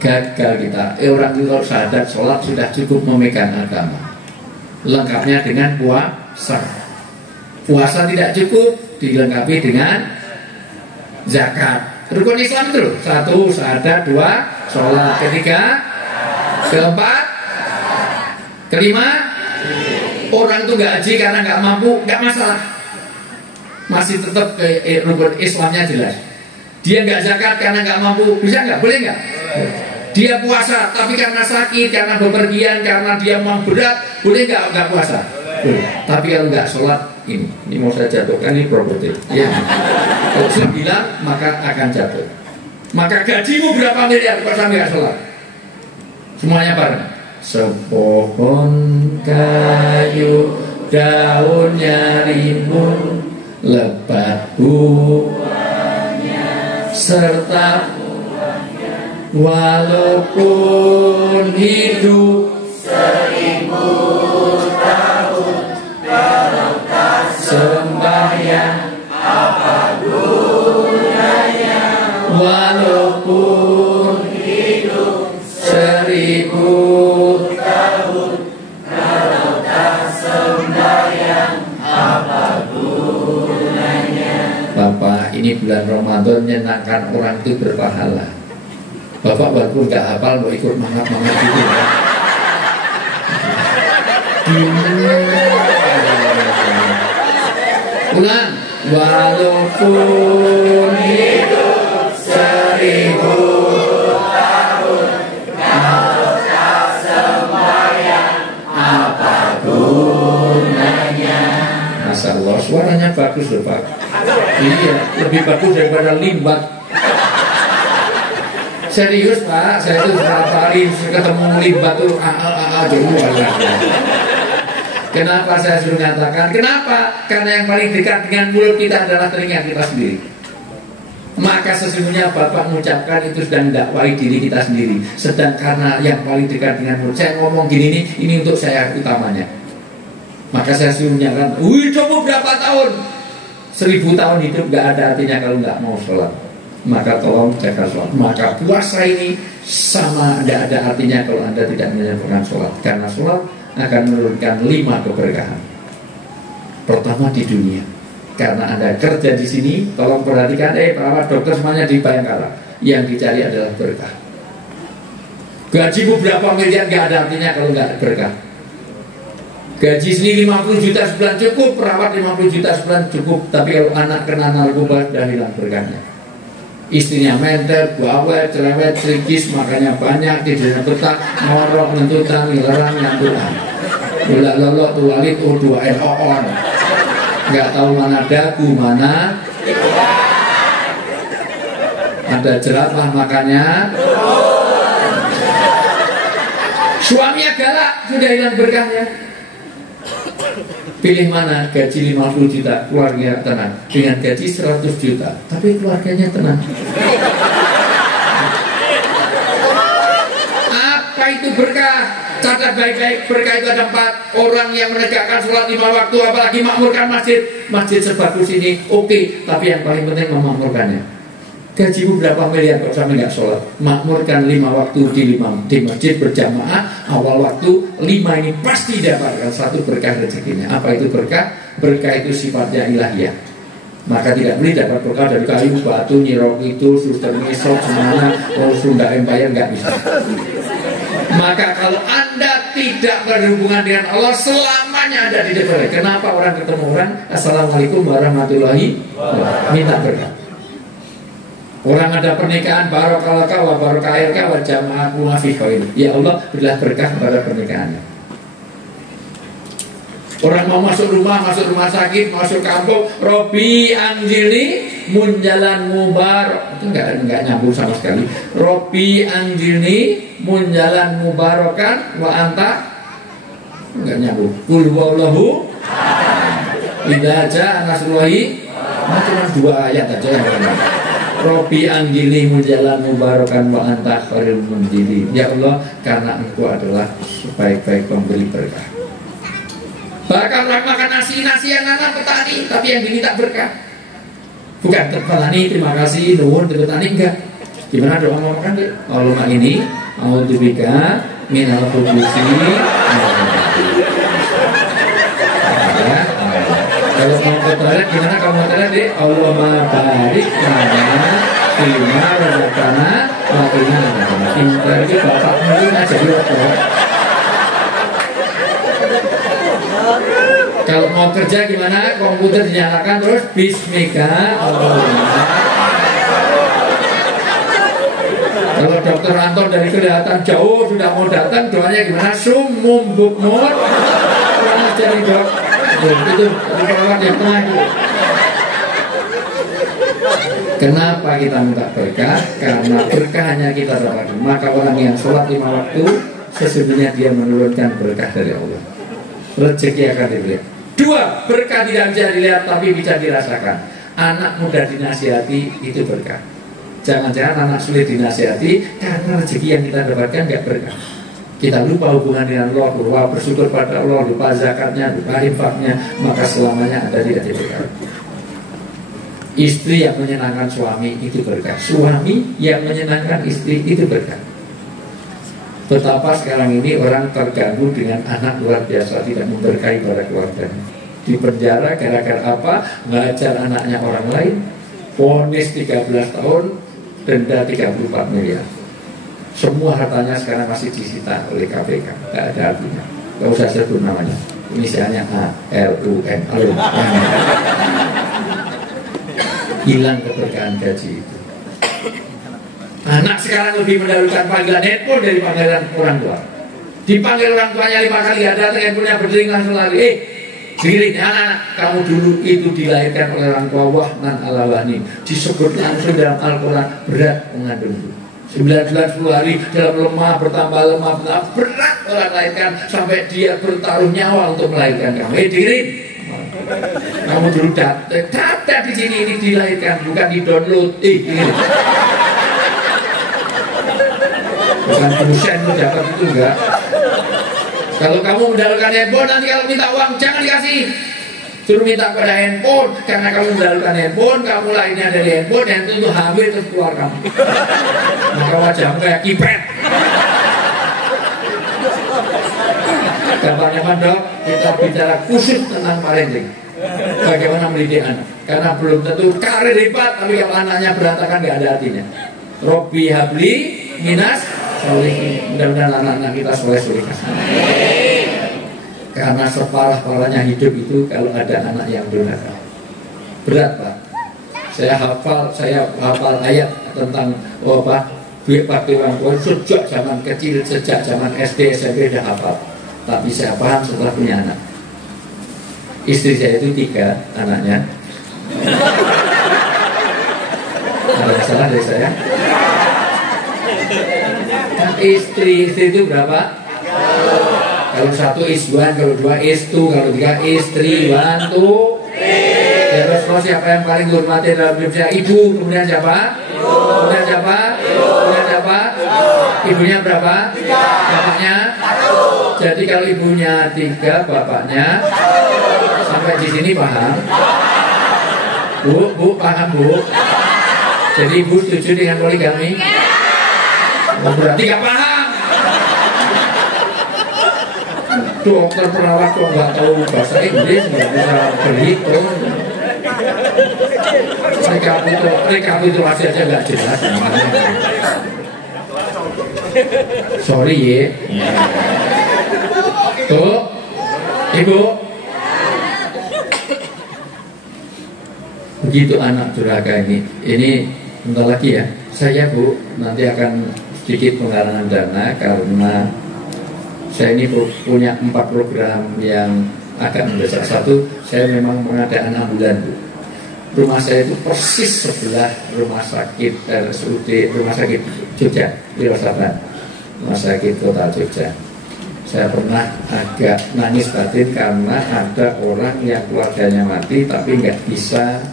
gagal kita. Orang itu kalau syahadat sholat sudah cukup memegang agama. Lengkapnya dengan puasa. Puasa tidak cukup, dilengkapi dengan zakat. Rukun Islam itu 1 syahadat, 2 sholat, 3 keempat, 5 orang itu nggak haji karena nggak mampu, nggak masalah, masih tetap rukun Islamnya jelas. Dia nggak zakat karena nggak mampu, bisa nggak? Boleh nggak? Dia puasa tapi karena sakit, karena bepergian, karena dia mau berat, boleh nggak puasa? Boleh. Tapi kalau nggak sholat, ini mau saya jatuhkan, ini properti ya. Kalau saya bilang maka akan jatuh. Maka gajimu berapa miliar kalau sampai nggak sholat? Semuanya bareng. Sepohon kayu daunnya rimbun, lebat buahnya serta walaupun hidup 1000 tahun, kalau tak sembahyang apa gunanya? Walaupun hidup 1000 tahun, kalau tak sembahyang apa gunanya? Bapak, ini bulan Ramadan menyenangkan orang itu berpahala. Bapak walaupun gak hafal mau ikut mangap-mangap gitu ya. Ulang. Walaupun hidup 1000 tahun, kalau tak sembahyang apa gunanya? Masya Allah, suaranya bagus loh Pak. Iya, lebih bagus daripada limbat. Serius Pak, saya tuh berapa hari ketemu limbat tuh Kenapa saya suruh nyatakan? Kenapa? Karena yang paling dekat dengan mulut kita adalah telinga kita sendiri. Maka sesungguhnya Bapak mengucapkan itu sedang dakwai diri kita sendiri. Sedang karena yang paling dekat dengan mulut, saya ngomong gini ini untuk saya utamanya. Maka saya suruh nyatakan, coba berapa tahun? 1000 tahun hidup gak ada artinya kalau gak mau sholat. Maka tolong jaga sholat. Maka puasa ini sama tidak ada artinya kalau Anda tidak menyempurnakan sholat. Karena sholat akan menurunkan 5 keberkahan. Pertama di dunia, karena Anda kerja di sini, tolong perhatikan, perawat dokter semuanya di Bayangkara, yang dicari adalah berkah. Gajimu berapa miliar gak ada artinya kalau nggak berkah. Gaji sini 50 juta sebulan cukup, perawat 50 juta sebulan cukup, tapi kalau anak kena narkoba sudah hilang berkahnya. Istrinya mentet, bawel, cerewet, trikis, makanya banyak, tidurnya betah, ngorok, ngentutan, ngilerang, nyantutan. Gula lolok, tualit, U2NO-on. Nggak tahu mana dagu, mana ada jerapah makanya. Suaminya galak, sudah hilang berkahnya. Pilih mana? Gaji 50 juta, keluarga tenang. Dengan gaji 100 juta, tapi keluarganya tenang. Apa itu berkah? Catat baik-baik, berkah itu ada 4. Orang yang menegakkan sholat 5 waktu, apalagi makmurkan masjid. Masjid sebagus ini, oke, tapi yang paling penting memakmurkannya. Gajimu berapa miliar kok sampai nggak sholat? Makmurkan 5 waktu di masjid berjamaah. Awal waktu 5 ini pasti dapatkan satu berkah rezekinya. Apa itu berkah? Berkah itu sifatnya ilahiyah. Maka tidak boleh dapat berkah dari kayu, batu, nyirok itu, suster mesok, semuanya, Sunda Empire, nggak bisa. Maka kalau Anda tidak berhubungan dengan Allah, selamanya Anda di depan. Kenapa orang ketemu orang, Assalamualaikum warahmatullahi wabarakatuh, minta berkah. Orang ada pernikahan, barokallah wa barokahirka wa jama'aku wa fi khair. Ya Allah, berilah berkah kepada pernikahannya. Orang mau masuk rumah sakit, masuk kampung, Robi anjili munjalan mubarak. Itu enggak nyambung sama sekali. Robi anjili munjalan mubarakan wa anta, enggak nyambung. Qul huwallahu idza jaa nasrullahi. Cuma 2 ayat aja yang benar. Robi anjili munjalan mubarakan wa anta khairul munjili. Ya Allah, karena Engkau adalah sebaik-baik pemberi berkah. Bahkan orang makan nasi yang nanam petani, tapi yang diminta berkah. Bukan petani terima kasih, nuwun ke petani, enggak. Gimana doa mau makan deh? Allahumma ini a'udzubika minal khubuthi. Kalau mau ke toilet gimana kamu mau toilet deh? Allahumma barik lana fima razaqtana wa qina adzabannar. Pintar iki bapak mungkin aja dirokok. Kalau mau kerja gimana? Komputer dinyalakan terus bismika Allahumma. Kalau dokter Anton dari kelihatan jauh sudah mau datang, doanya gimana? Sumum bukmur. Kurang jadi dok. Itu perawat yang tengah itu. Kenapa kita minta berkah? Karena berkah hanya kita dapatkan. Maka orang yang sholat 5 waktu, sesungguhnya dia menurunkan berkah dari Allah. Rezeki akan diberi. 2, berkah tidak bisa dilihat tapi bisa dirasakan. Anak muda dinasihati itu berkah. Jangan-jangan anak sulit dinasihati karena rezeki yang kita dapatkan nggak berkah. Kita lupa hubungan dengan Allah, lupa bersyukur pada Allah, lupa zakatnya, lupa infaknya, maka selamanya Anda tidak berkah. Istri yang menyenangkan suami itu berkah. Suami yang menyenangkan istri itu berkah. Betapa sekarang ini orang terganggu dengan anak luar biasa, tidak memberkahi pada keluarganya. Di penjara gara-gara apa? Ngajar anaknya orang lain. Vonis 13 tahun, denda 34 miliar. Semua hartanya sekarang masih disita oleh KPK. Tidak ada artinya. Gak usah sebut namanya. Misalnya ALUN. Hilang keberkahan gaji itu. Anak sekarang lebih mendahulukan panggilan handphone dari panggilan orang tua. Dipanggil orang tuanya 5 kali, ada handphonenya berdering langsung lari. Dengerin anak-anak, kamu dulu itu dilahirkan oleh orang tua wahnan ala wahni. Disebut langsung dalam Al-Quran, berat mengandung itu. 9 bulan 10 hari dalam lemah, bertambah berat orang lahirkan sampai dia bertaruh nyawa untuk melahirkan kamu. Dengerin. Kamu dulu data di sini ini dilahirkan, bukan di download. Bukan busen dapat itu enggak. Kalau kamu mendahulukan handphone, nanti kalau minta uang jangan dikasih. Suruh minta pada handphone. Karena kamu mendahulukan handphone, kamu lahirnya dari handphone, dan itu hamil terus keluar kamu. Maka wajahmu kayak kipet. Gampang-gampang dok, kita bicara khusus tentang parenting. Bagaimana mendidik anak. Karena belum tentu karir hebat, tapi kalau anaknya berantakan gak ada artinya. Robi habli minas solihin. Mudah-mudahan anak-anak kita soleh-soleh. Karena separah-parahnya hidup itu kalau ada anak yang durhaka. Berat Pak. Saya hafal ayat tentang bakti orang tua sejak zaman kecil, sejak zaman SD, SMP sudah hafal. Tapi saya paham setelah punya anak. Istri saya itu 3 anaknya. Ada masalah dari saya? Kan istri itu berapa? Kalau 1 is 1, kalau 2 is 2, kalau 3 istri 1, 2. Terus siapa yang paling dihormati dalam hidup saya? Ibu. Kemudian siapa? Kemudian siapa? Kemudian siapa? Ibunya berapa? Bapaknya? Jadi kalau ibunya 3, bapaknya sampai di sini paham? Bu, paham Bu? Jadi ibu setuju dengan poligami? Oh, berarti gak paham. Dokter perawat kok nggak tahu bahasa Inggris, nggak bisa berhitung. Rekapitulasi aja nggak jelas. Sorry ya. Tuh, ibu. Begitu anak durhaka ini. Ini bentar lagi ya. Saya bu nanti akan sedikit penggalangan dana karena saya ini punya 4 program yang agak mendesak. Satu, saya memang pengadaan ambulan bu. Rumah saya itu persis sebelah rumah sakit RSUD, rumah sakit Jogja, Wirosatan, rumah sakit Kota Jogja. Saya pernah agak nangis batin karena ada orang yang keluarganya mati tapi nggak bisa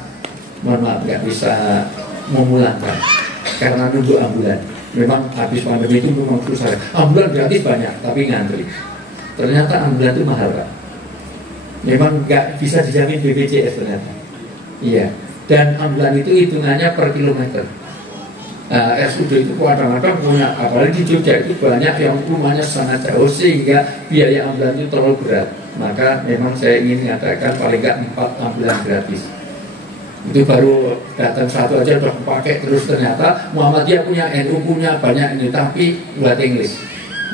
memulangkan karena nunggu ambulan. Memang habis pandemi itu memang susah. Ambulan gratis banyak, tapi ngantri. Ternyata ambulan itu mahal Pak. Memang nggak bisa dijamin BPJS ternyata. Iya. Dan ambulan itu hitungannya per kilometer. RSUD itu kadang-kadang punya, apalagi di Jogja itu banyak yang rumahnya sangat jauh sehingga biaya ambulan itu terlalu berat. Maka memang saya ingin mengatakan paling nggak 4 ambulan gratis. Itu baru datang satu aja udah pakai terus. Ternyata Muhammadiyah punya, NU punya banyak ini, tapi buat Inggris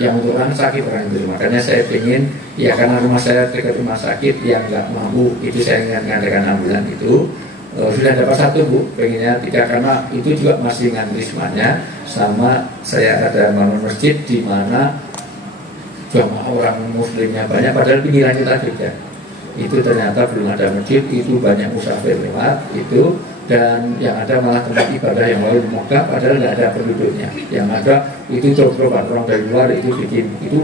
yang untuk orang sakit orang itu. Makanya saya ingin ya karena rumah saya dekat rumah sakit yang nggak mampu itu saya ingin mengadakan ambulan itu. Sudah dapat 1 bu, pengennya 3 karena itu juga masih ngantri semuanya. Sama saya ada bangun masjid di mana jamaah orang muslimnya banyak padahal pinggiran kita juga. Itu ternyata belum ada masjid, itu banyak musafir lewat itu, dan yang ada malah tempat ibadah yang lain Mekah padahal nggak ada penduduknya. Yang ada itu coba orang dari luar itu bikin itu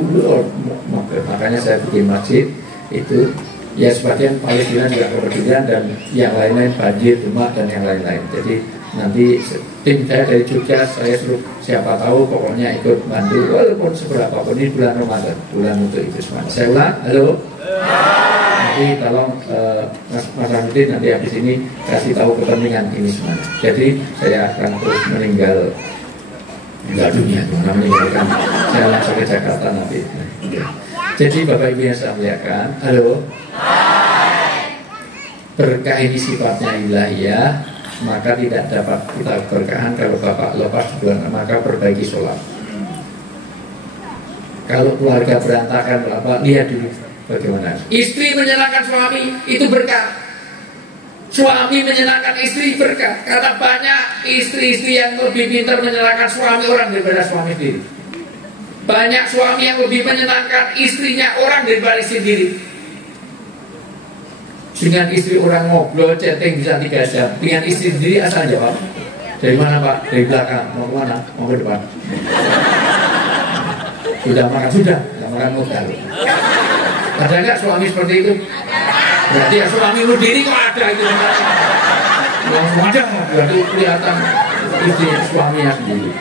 makanya saya bikin masjid itu ya sebagian Palestina juga kepedulian dan yang lain-lain banjir, rumah dan yang lain-lain. Jadi nanti tim saya dari Jogja saya suruh siapa tahu pokoknya ikut bantu walaupun seberapa pun ini bulan Ramadan, bulan untuk itu semua. Saya ulang, halo. Nanti tolong Mas Hamidin nanti habis ini kasih tahu kepentingan ini semua. Jadi saya akan terus meninggal dunia, meninggalkan saya langsung ke Jakarta nanti. Jadi Bapak Ibu yang saya muliakan, halo. Berkah ini sifatnya ilahiyah, maka tidak dapat kita berkahan kalau Bapak lepas bulan, maka perbaiki sholat. Kalau keluarga berantakan Bapak lihat dulu bagaimana. Istri menyenangkan suami itu berkah. Suami menyenangkan istri berkah. Karena banyak istri-istri yang lebih pintar menyenangkan suami orang daripada suami sendiri. Banyak suami yang lebih menyenangkan istrinya orang daripada istri sendiri. Dengan istri orang ngobrol, chatting bisa 3 jam. Dengan istri sendiri asal jawab. Dari mana Pak? Dari belakang. Mau ke mana? Mau ke depan. Sudah makan? Sudah. Sudah makan modal. Ada nggak suami seperti itu? Berarti ya suami diri kok ada itu. Yang ada berarti kelihatan istri suaminya sendiri.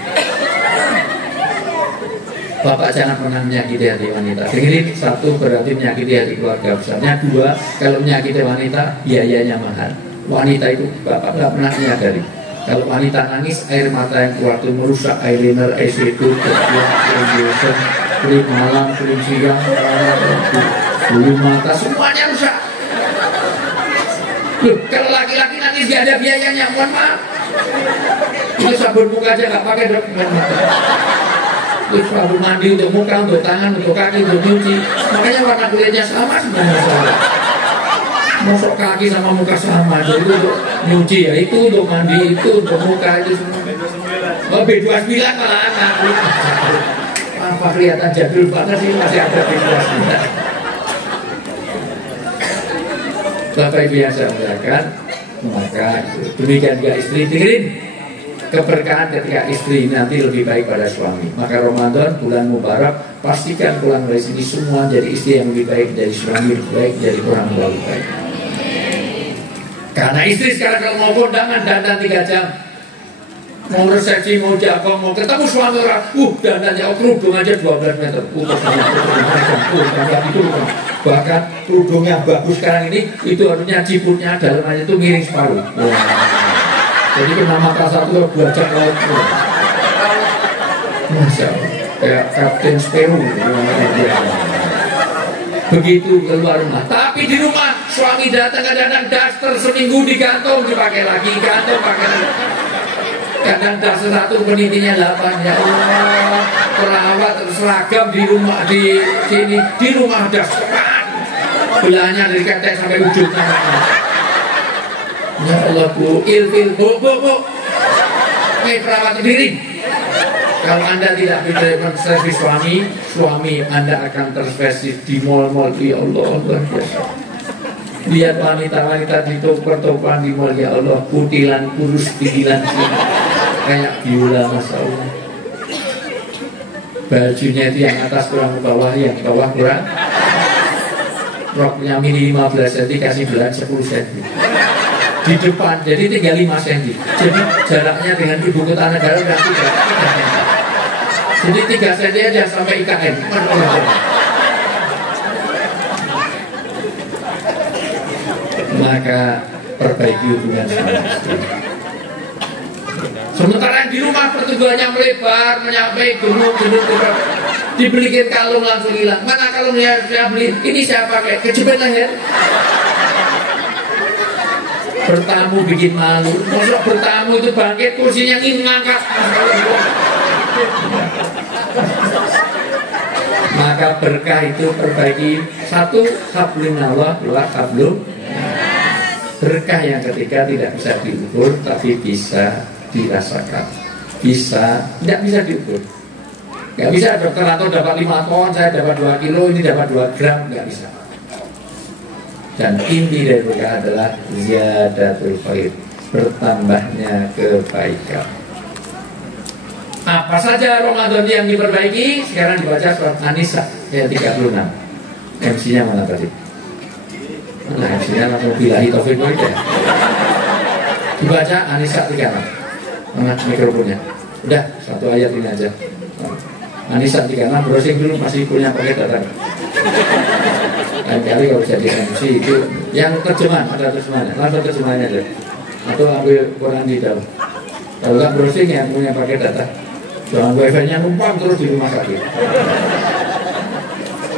Bapak jangan pernah menyakiti hati wanita. Dengerin, 1 berarti menyakiti hati keluarga besarnya. 2, kalau menyakiti wanita biayanya mahal. Wanita itu Bapak nggak pernah menyadari. Kalau wanita nangis, air mata yang keluar itu merusak eyeliner, eyeshadow, foundation, krim malam, krim siang, bulu mata, semuanya rusak. Loh, kalau laki-laki nangis dia ada biayanya, mohon maaf. Itu sabun muka aja nggak pakai dok. Terus sabun mandi untuk muka, untuk tangan, untuk kaki, untuk nyuci. Makanya warna kulitnya sama sebenarnya. Mosok kaki sama muka sama, jadi untuk nyuci ya itu, untuk mandi itu, untuk muka itu semua. Oh B29 malah anak. Apa kelihatan jadul banget sih masih ada B29. Bapak Ibu yang saya muliakan, maka demikian juga istri, dengerin. Keberkahan ketika istri nanti lebih baik pada suami. Maka Ramadan bulan Mubarak, pastikan pulang dari sini semua jadi istri yang lebih baik, dari suami lebih baik, dari orang tua lebih baik. Karena istri sekarang kalau mau kondangan dandan 3 jam, mau resepsi, mau jago, mau ketemu suami orang, dandan jauh kerudung aja 12 meter. Bahkan kerudungnya bagus sekarang ini, itu harusnya ciputnya dalamnya itu miring separuh. Jadi kena mata satu belajar laut. Masya Allah, kayak Kapten Sparrow. Begitu keluar rumah. Tapi di rumah suami datang kadang-kadang daster seminggu digantung dipakai lagi, gantung pakai lagi. Kadang daster satu penitinya 8. Ya Allah, perawat seragam di rumah di sini, di rumah daster belahnya dari ketek sampai ujungnya. Ya Allah bu, ilfil bu. Perawat berdiri. Kalau Anda tidak bisa menservis suami Anda akan terservis di mal-mal. Ya Allah, Allah biasa. Lihat wanita-wanita di toko-tokoan di mal, ya Allah, kutilan kurus pikiran sini kayak biola, masya Allah. Bajunya itu yang atas kurang ke bawah, yang bawah kurang. Roknya mini 15 cm, kasih belan 10 cm. Di depan, jadi tinggal 5 cm. Jadi jaraknya dengan ibu kota negara udah 3 cm. Jadi 3 cm aja sampai IKN. Maka perbaiki hubungan suami istri. Sementara di rumah pertumbuhannya melebar, menyampai gunung-gunung, dibelikan kalung langsung hilang. Mana kalungnya saya beli? Ini saya pakai, kejepit leher. Bertamu bikin malu. Masuk bertamu itu bangkit kursinya ngangkat. Maka berkah itu perbaiki. 1, hablunallah, 2, hablum. Berkah yang ketiga tidak bisa diukur, tapi bisa dirasakan. Tidak bisa diukur. Nggak bisa dokter atau dapat 5 ton, saya dapat 2 kilo, ini dapat 2 gram, nggak bisa. Dan inti dari berkah adalah ziyadatul khair, bertambahnya kebaikan. Apa saja Ramadan yang diperbaiki? Sekarang dibaca surat An-Nisa ayat 36. MC-nya mana tadi? Mana MC-nya? Langsung bilahi taufik ya. Dibaca An-Nisa 36. Mana mikrofonnya? Udah, 1 ayat ini aja. An-Nisa 36, browsing dulu masih punya paket data. Lain kali kalau jadi MC itu yang terjemahan, ada terjemahannya, langsung terjemahannya aja. Atau ambil Quran di dalam. Kalau nggak browsing yang punya paket data, jangan wifi-nya numpang terus di rumah sakit.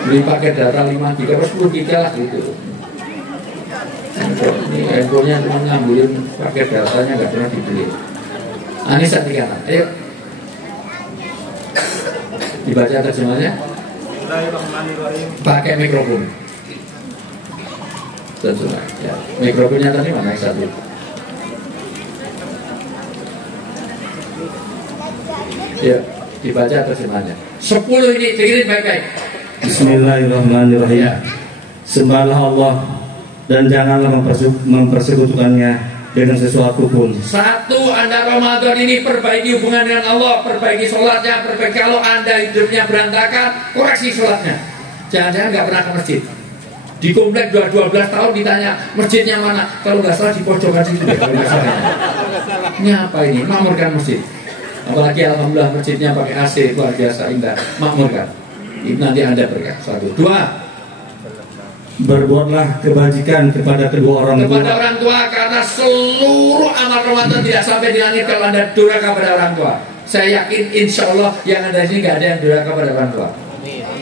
Beli paket data 5 GB, 10 GB lah gitu. Ini handphonenya cuma ngambilin paket datanya, nggak pernah dibeli. An-Nisa 36, ayo dibaca terjemahannya. Pakai mikrofon. Terjemah. Ya. Mikrofonnya tadi mana yang satu? Ya, dibaca terjemahannya. 10 ini dengerin baik-baik. Bismillahirrahmanirrahim. Ya. Sembahlah Allah dan janganlah mempersekutukannya dengan sesuatu pun. 1, Anda Ramadan ini perbaiki hubungan dengan Allah, perbaiki sholatnya, perbaiki. Kalau Anda hidupnya berantakan, koreksi sholatnya. Jangan-jangan nggak pernah ke masjid. Di komplek 12 tahun ditanya masjidnya mana? Kalau nggak salah di pojokan situ ya. Ini apa ini? Makmurkan masjid. Apalagi alhamdulillah masjidnya pakai AC, luar biasa indah. Makmurkan. Itu nanti Anda berkah. 1, 2. Berbuatlah kebajikan kepada kedua orang tua. Kepada orang tua, karena seluruh amal Ramadan tidak sampai di langit kalau Anda durhaka pada orang tua. Saya yakin insya Allah yang ada di sini nggak ada yang durhaka pada orang tua.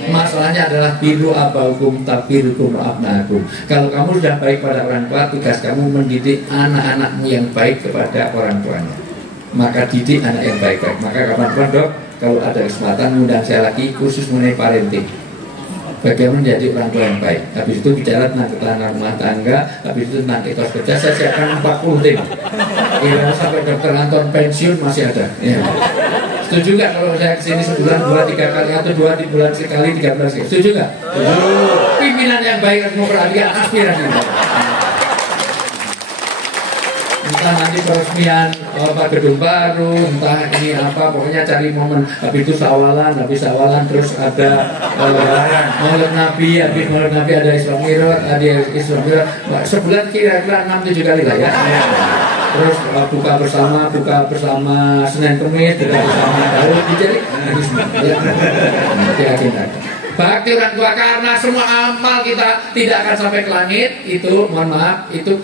Masalahnya adalah biru abakum tabirukum abnakum. Kalau kamu sudah baik pada orang tua, tugas kamu mendidik anak-anakmu yang baik kepada orang tuanya. Maka didik anak yang baik-baik. Maka kapan-kapan dok, kalau ada kesempatan undang saya lagi khusus mengenai parenting. Bagaimana menjadi orang tua yang baik. Habis itu bicara tentang ketahanan rumah tangga. Habis itu tentang etos kerja. Saya siapkan 40 tim. Kira sampai dokter Anton pensiun masih ada ya. Setuju nggak kalau saya kesini sebulan 2-3 kali atau 2 di bulan sekali 13 kali? Setuju nggak? Pimpinan yang baik harus memperhatikan aspirasi. Entah nanti peresmian gedung baru, entah ini apa, pokoknya cari momen. Habis itu sawalan, terus ada Maulid Nabi, habis Maulid Nabi ada Isra Mi'raj, sebulan kira-kira 6-7 kali lah ya. Terus buka bersama Senin Kemis, buka bersama Daud, jadi nanti agenda. Bakti orang tua, karena semua amal kita tidak akan sampai ke langit. Itu mohon maaf, itu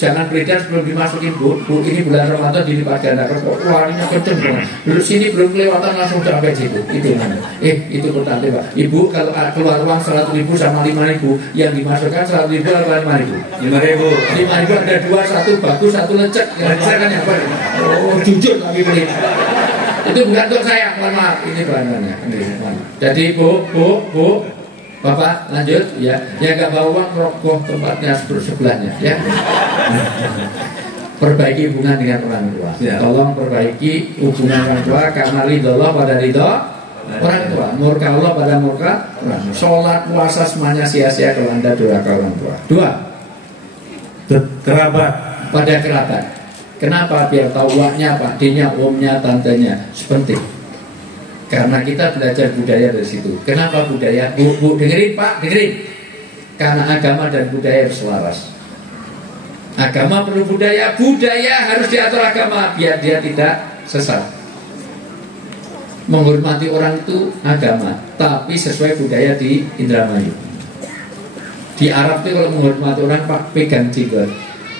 jangan beredar sebelum dimasukin. Bu, ini bulan Ramadan dilipat gandakan. Wanginya kenceng banget. Dulu sini belum kelewatan langsung sampai situ. Itu mana? Itu pertanda Pak. Ibu kalau keluar uang 100.000 sama 5.000, yang dimasukkan 100.000 atau 5.000? 5.000 ada 2, 1 bagus, 1 lecek. Yang kan apa? Oh jujur tapi beli. Itu bukan untuk saya, mohon maaf. Ini bahannya. Jadi bu, Bapak lanjut ya. Ya nggak bawa uang, rogoh tempatnya sebelahnya ya. Perbaiki hubungan dengan orang tua. Ya. Tolong perbaiki hubungan orang tua, karena ridho Allah pada ridho orang tua, murka Allah pada murka orang tua. Sholat, puasa semuanya sia-sia kalau Anda durhaka orang tua. 2. Kerabat. Pada kerabat. Kenapa? Biar tahu waknya, pak d-nya, omnya, tantenya. Sepenting. Karena kita belajar budaya dari situ. Kenapa budaya? Bu, dengerin Pak, dengerin. Karena agama dan budaya harus selaras. Agama perlu budaya, budaya harus diatur agama biar dia tidak sesat. Menghormati orang itu agama, tapi sesuai budaya di Indramayu. Di Arab itu kalau menghormati orang, Pak, pegang jenggot.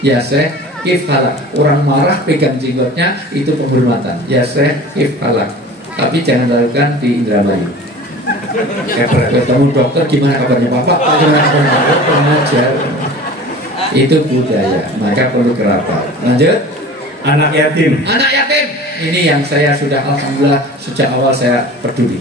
Ya Syekh, kif halak. Orang marah pegang jenggotnya, itu penghormatan. Ya Syekh, kif halak. Tapi jangan lakukan di Indramayu. Ketemu dokter, gimana kabarnya Bapak? Gimana kabarnya Bapak? Pengajar. Itu budaya. Maka perlu kerabat. Lanjut. Anak yatim. Anak yatim. Ini yang saya sudah alhamdulillah sejak awal saya peduli.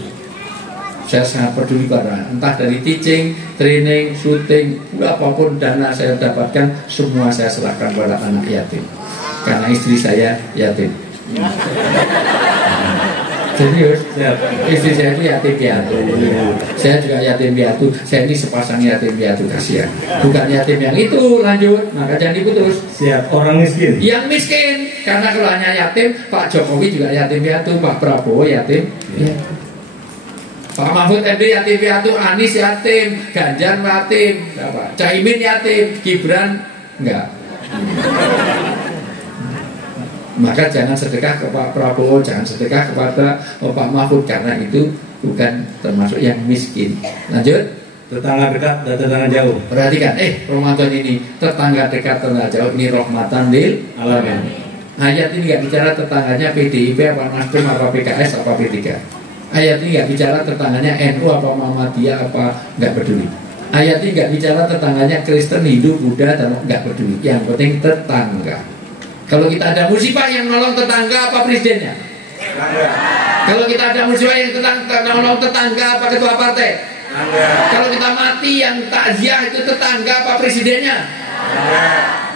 Saya sangat peduli pada, entah dari teaching, training, syuting, apapun dana saya dapatkan, semua saya serahkan pada anak yatim. Karena istri saya yatim. Serius, istri saya itu yatim piatu. Saya juga yatim piatu. Saya ini sepasang yatim piatu, kasihan. Bukan yatim yang itu, lanjut. Maka jangan diputus. Siap, orang miskin. Yang miskin, karena kalau hanya yatim, Pak Jokowi juga yatim piatu, Pak Prabowo yatim. Pak Mahfud MD yatim piatu, Anies yatim, Ganjar yatim, Caimin yatim, Gibran enggak. Maka jangan sedekah ke Pak Prabowo, jangan sedekah kepada Pak Mahfud, karena itu bukan termasuk yang miskin. Lanjut. Tetangga dekat dan tetangga jauh. Perhatikan, Ramadan ini tetangga dekat, tetangga jauh, ini rahmatan lil alamin. Ayat ini nggak bicara tetangganya PDIP, apa Nasdem, apa PKS, apa P3. Ayat ini nggak bicara tetangganya NU, apa Muhammadiyah, apa nggak peduli. Ayat ini nggak bicara tetangganya Kristen, Hindu, Buddha, dan nggak peduli. Yang penting tetangga. Kalau kita ada musibah, yang nolong tetangga apa presidennya? Kalau kita ada musibah, yang nolong tetangga apa ketua partai? Kalau kita mati, yang takziah itu tetangga apa presidennya?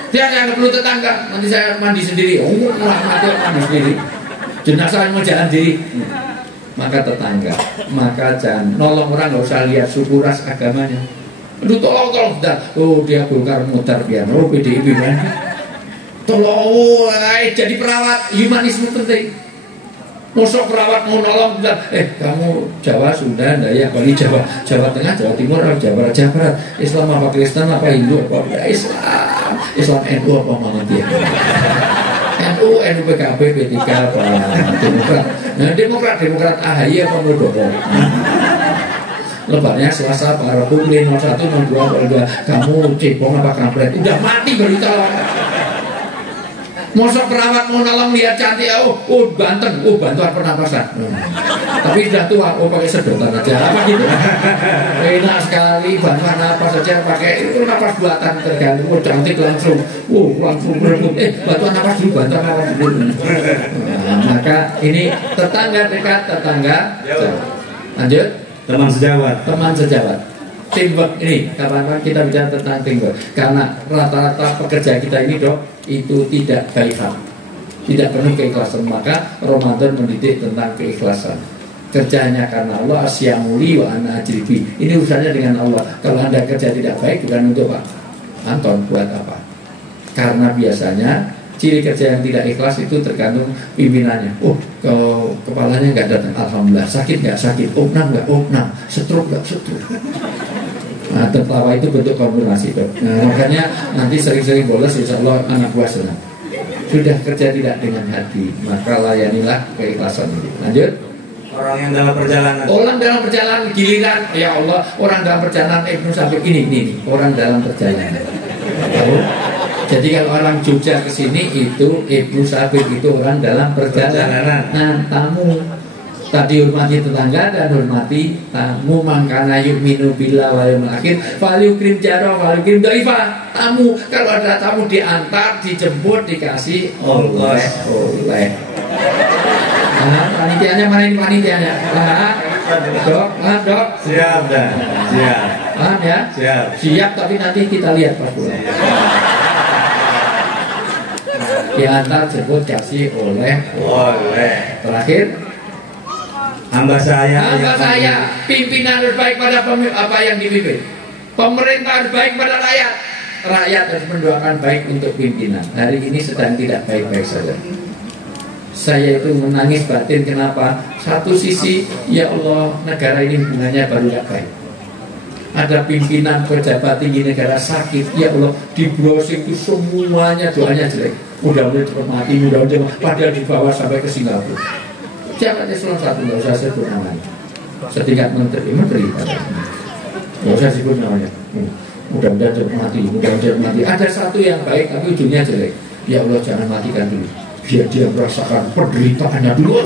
Dia nggak perlu tetangga. Nanti saya mandi sendiri. Mandi sendiri. Jenazah mau jalan sendiri. Maka tetangga. Maka jangan nolong orang, nggak usah lihat suku ras agamanya. Aduh tolong. Oh dia Golkar mutar piano, PDIP kan. Tolong, jadi perawat, humanisme penting. Mosok perawat mau nolong, kamu Jawa, Sunda, Dayak, Bali, Jawa Tengah, Jawa Timur, Jawa Barat, Islam apa Kristen apa Hindu apa Islam NU apa Muhammadiyah, NU PKB P3 apa Demokrat. Nah Demokrat AHY apa Muldoko. Lebarnya Selasa, Pak Rabu, 01, 02, 02. Kamu cebong apa kampret? Udah mati berita. Mosok perawat mau nolong lihat cantik, bantuan pernapasan. Tapi sudah tua, pakai sedotan aja, apa gitu? Enak sekali, bantuan napas saja pakai itu napas buatan tergantung. Cantik langsung berebut. Bantuan napas dulu, bantuan napas dulu. Maka ini tetangga dekat, tetangga jauh. Lanjut. Teman sejawat. Teamwork ini, kapan-kapan kita bicara tentang teamwork. Karena rata-rata pekerja kita ini dok, itu tidak baik hati, tidak penuh keikhlasan. Maka Ramadan mendidik tentang keikhlasan. Kerjanya karena Allah, asyamuli wa ana ajribi. Ini urusannya dengan Allah. Kalau Anda kerja tidak baik, bukan untuk Pak Anton, buat apa? Karena biasanya ciri kerja yang tidak ikhlas itu tergantung pimpinannya. Kepalanya nggak datang, alhamdulillah. Sakit nggak sakit, opnam nggak opnam, stroke nggak stroke. Nah, tertawa itu bentuk konfirmasi dok. Nah, makanya nanti sering-sering bolos, insya Allah anak buah senang. Sudah kerja tidak dengan hati, maka layanilah keikhlasan ini. Lanjut. Orang yang dalam perjalanan. Orang dalam perjalanan giliran, ya Allah, orang dalam perjalanan Ibnu Sabit ini, orang dalam perjalanan. Tahu? Jadi kalau orang Jogja ke sini itu Ibnu Sabit itu orang dalam perjalanan. Nah, tamu tadi hormati tetangga dan hormati tamu. Mangkana yu'minu billah wal yawmil akhir falyukrim jaro falyukrim dhaifah. Tamu, kalau ada tamu diantar, dijemput, dikasih oleh. Nah, panitianya mana ini panitianya? Dok. Siap dah. Siap. Paham ya? Siap, tapi nanti kita lihat Pak Pulang. Diantar, jemput, kasih oleh. Terakhir, hamba saya, pimpinan harus baik pada apa yang dipimpin. Pemerintah harus baik pada rakyat. Rakyat harus mendoakan baik untuk pimpinan. Hari ini sedang tidak baik-baik saja. Saya itu menangis batin. Kenapa? Satu sisi, ya Allah, negara ini hubungannya baru tidak baik. Ada pimpinan pejabat tinggi negara sakit, ya Allah, di browsing itu semuanya doanya jelek. Mudah-mudahan cepat mati, mudah-mudahan padahal dibawa sampai ke Singapura. Jangan eselon satu, nggak usah sebut namanya. Setingkat menteri nggak usah sebut namanya. Mudah-mudahan cepat mati, mudah-mudahan mati. Ada satu yang baik tapi ujungnya jelek. Ya Allah, jangan matikan dulu. Biar dia merasakan penderitaannya dulu.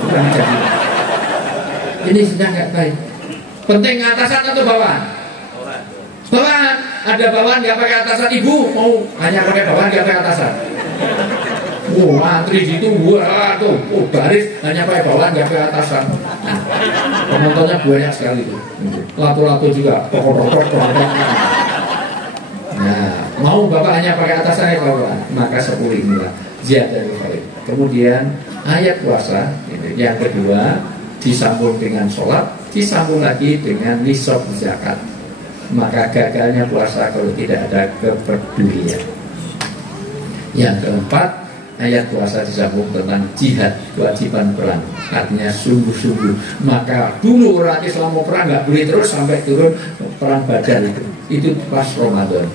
Ini sedang nggak baik. Penting atasan atau bawahan? Bawahan. Ada bawahan nggak pakai atasan. Ibu mau hanya pakai bawahan nggak pakai atasan. Antri situ, tuh, baris hanya pakai bawahan nggak pakai atasan. Penontonnya banyak sekali tuh. Lato-lato juga. Nah, mau bapak hanya pakai atasan ya bawahan, maka 10 inilah ziyadah al-khair. Kemudian ayat puasa yang kedua disambung dengan sholat, disambung lagi dengan nisab zakat. Maka gagalnya puasa kalau tidak ada kepedulian. Yang keempat, ayat puasa disambung tentang jihad, kewajiban perang. Artinya sungguh-sungguh. Maka dulu orang Islam mau perang nggak boleh terus sampai turun perang Badar itu pas Ramadan.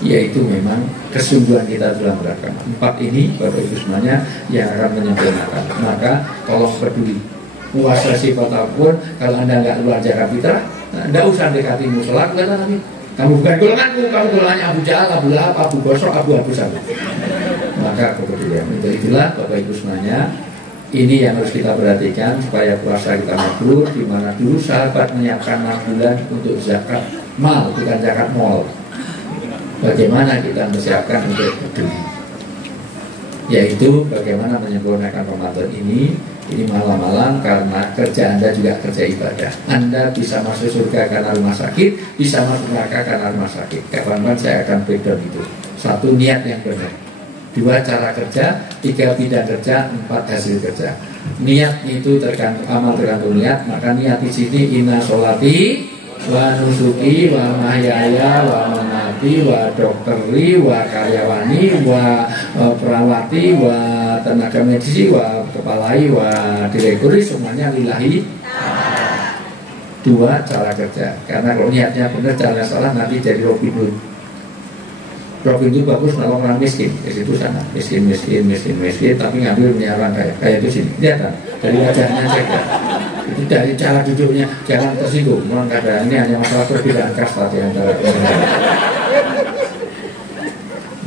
Yaitu memang kesungguhan kita dalam beragama. 4 ini Bapak Ibu semuanya yang akan menyempurnakan. Maka tolong peduli. Puasa sifat apapun, kalau Anda nggak keluar zakat fitrah, Anda usah dekati musola, kata Nabi. Kamu bukan golonganku, kamu golongannya Abu Jahal, Abu Lahab, Abu Gosok, Abu Salam. Maka kepedulian. Itulah Bapak Ibu semuanya. Ini yang harus kita perhatikan supaya puasa kita mabrur. Di mana dulu sahabat menyiapkan 6 bulan untuk zakat mal, bukan zakat mall. Bagaimana kita mempersiapkan untuk peduli, yaitu bagaimana menyempurnakan Ramadan ini malam-malam, karena kerja Anda juga kerja ibadah. Anda bisa masuk surga karena rumah sakit, bisa masuk neraka karena rumah sakit. Kapan-kapan saya akan breakdown itu. 1, niat yang benar. 2, cara kerja. 3, bidang kerja. 4, hasil kerja. Niat itu tergantung amal, tergantung niat. Maka niat di sini inna sholati wa nusuki wa mahyaya wa mamati wa dokteri wa karyawani wa perawati wa tenaga medis wa kepalai wa direktori, semuanya lillahi. 2, cara kerja. Karena kalau niatnya benar, cara salah nanti jadi Robin Hood. Robin Hood bagus nolong orang miskin, di situ sana miskin, tapi ngambil punya orang kaya. Kayak itu sini, lihat kan? Dari wajahnya saja. Itu dari cara duduknya, jangan tersinggung. Memang keadaan ini hanya masalah perbedaan kasta di antara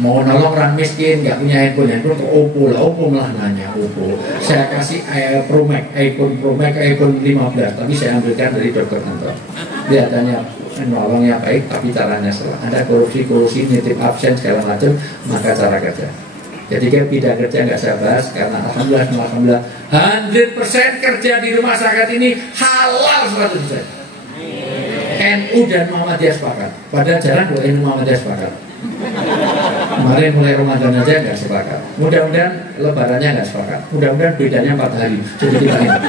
mau nolong orang miskin, nggak punya handphone ke Oppo lah, Oppo malah nanya Oppo. Saya kasih iPhone Pro Max, iPhone 15, tapi saya ambilkan dari dokter kantor. Kelihatannya nolongnya baik, tapi caranya salah. Ada korupsi, nitip absen segala macam, maka cara kerja. Jadi kan bidang kerja nggak saya bahas karena alhamdulillah 100% kerja di rumah sakit ini halal 100%. NU dan Muhammadiyah sepakat. Padahal jarang loh NU Muhammadiyah sepakat. Kemarin mulai Ramadan aja nggak sepakat. Mudah-mudahan Lebarannya nggak sepakat. Mudah-mudahan bedanya 4 hari. Jadi kita ini.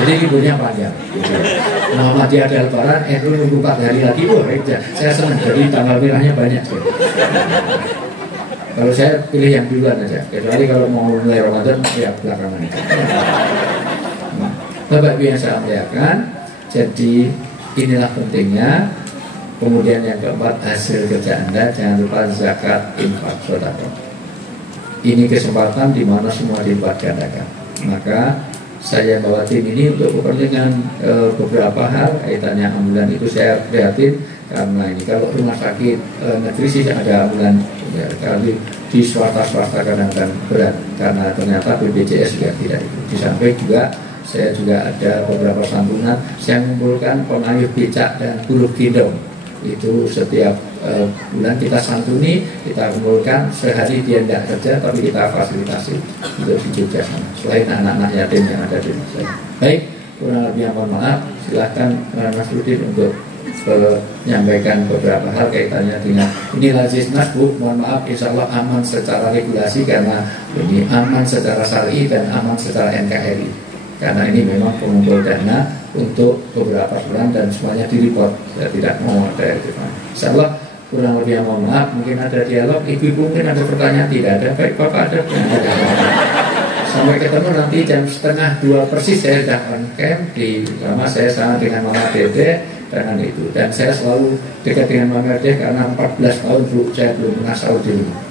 Jadi liburnya panjang. Muhammadiyah ada Lebaran, NU nunggu 4 hari lagi. Saya senang. Jadi tanggal merahnya banyak. Kalau saya pilih yang duluan aja, kecuali kalau mau mulai Ramadan ya belakangan. Bapak Ibu yang saya muliakan, jadi inilah pentingnya. Kemudian yang keempat, hasil kerja Anda jangan lupa zakat, infak, sedekah. Ini kesempatan di mana semua dilipat gandakan. Maka saya bawa tim ini untuk kepentingan beberapa hal kaitannya ambulan itu saya prihatin karena ini kalau rumah sakit negeri sih ada ambulan ya, kali di swasta kadang-kadang berat karena ternyata BPJS juga tidak itu. Di samping juga saya juga ada beberapa santunan saya mengumpulkan pengayuh becak dan buruh gendong itu setiap bulan kita santuni, kita kumpulkan sehari dia tidak kerja tapi kita fasilitasi untuk di Jogja sana selain anak-anak yatim yang ada di sana. Baik, kurang lebih mohon maaf, silahkan Mas Rudin untuk menyampaikan beberapa hal kaitannya dengan ini Lazisnas Bu, mohon maaf insya Allah aman secara regulasi karena ini aman secara syar'i dan aman secara NKRI karena ini memang pengumpul dana untuk beberapa bulan dan semuanya direport. Saya tidak mau ada itu. Insya Allah kurang lebih mohon maaf, mungkin ada dialog, ibu mungkin ada pertanyaan, tidak ada, baik Bapak ada. Sampai ketemu nanti jam 1:30 persis saya sudah on cam di lama saya sama dengan Mama Dede dengan itu dan saya selalu dekat dengan Mama Dede karena 14 tahun Bu saya belum pernah sahur di rumah.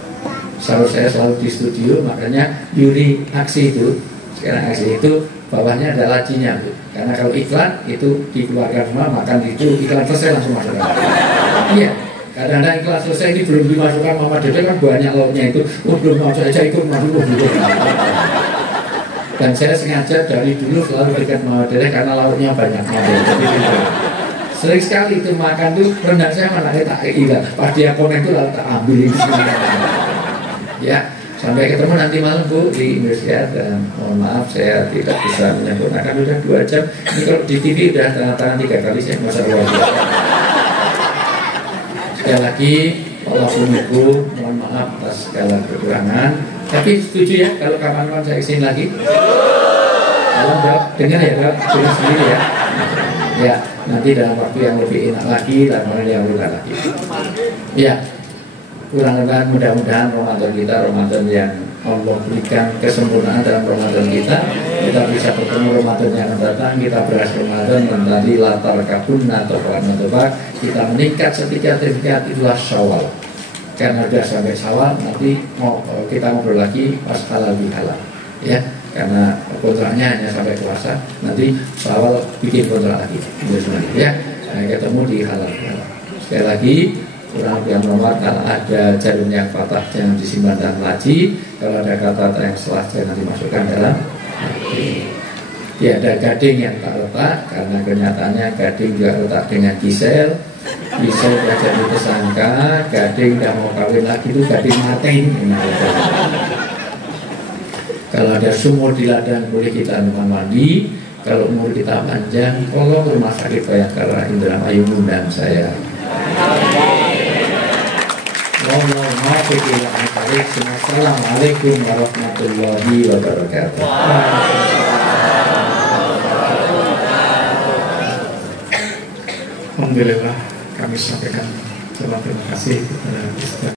Sahur saya selalu di studio, makanya Yuri aksi itu sekarang aksi itu bawahnya ada lacinya Bu. Karena kalau iklan itu dikeluarkan semua, makan itu iklan selesai langsung masukkan. Iya, kadang-kadang iklan selesai ini belum dimasukkan Mama Dede kan banyak lauknya itu, belum masuk aja ikut masuk gitu. Dan saya sengaja dari dulu selalu berikan Mama Dede karena lauknya banyak. Sering sekali itu makan tuh rendang saya malah tak ikan. Pas dia komen itu lalu tak ambil itu semua. Ya. Sampai ketemu nanti malam Bu di Indonesia dan mohon maaf saya tidak bisa menyempurnakan sudah 2 jam. Ini kalau di TV sudah tangan 3 kali saya masa luar biasa. Sekali lagi walaupun Ibu mohon maaf atas segala kekurangan. Tapi setuju ya kalau kapan-kapan saya kesini lagi. Kalau enggak dengar ya Kak, dengar sendiri ya. Ya nanti dalam waktu yang lebih enak lagi dan yang lebih enak lagi. Ya. Kurang-kurang mudah-mudahan Ramadan kita Ramadan yang Allah berikan kesempurnaan dalam Ramadan kita bisa bertemu Ramadan yang akan datang, kita beras Ramadan dan tadi latar kabun atau kita meningkat setingkat itulah Syawal karena sudah sampai Syawal nanti mau kita ngobrol lagi pas halal bihalal ya karena kontraknya hanya sampai puasa nanti Syawal bikin kontrak lagi ya ketemu di halal bihalal. Sekali lagi kurang lebih nomor kalau ada jarum yang patah jangan disimpan dan laci, kalau ada kata-kata yang salah jangan dimasukkan dalam hati. Tiada gading yang tak retak karena kenyataannya gading juga retak dengan Gisel sudah jadi tersangka, gading tidak mau kawin lagi itu gading matiin. Kalau ada sumur di ladang boleh kita mandi, kalau umur kita panjang tolong rumah sakit Bayangkara Indramayu undang saya. Assalamualaikum warahmatullahi wabarakatuh. Alhamdulillah kami sampaikan terima kasih kepada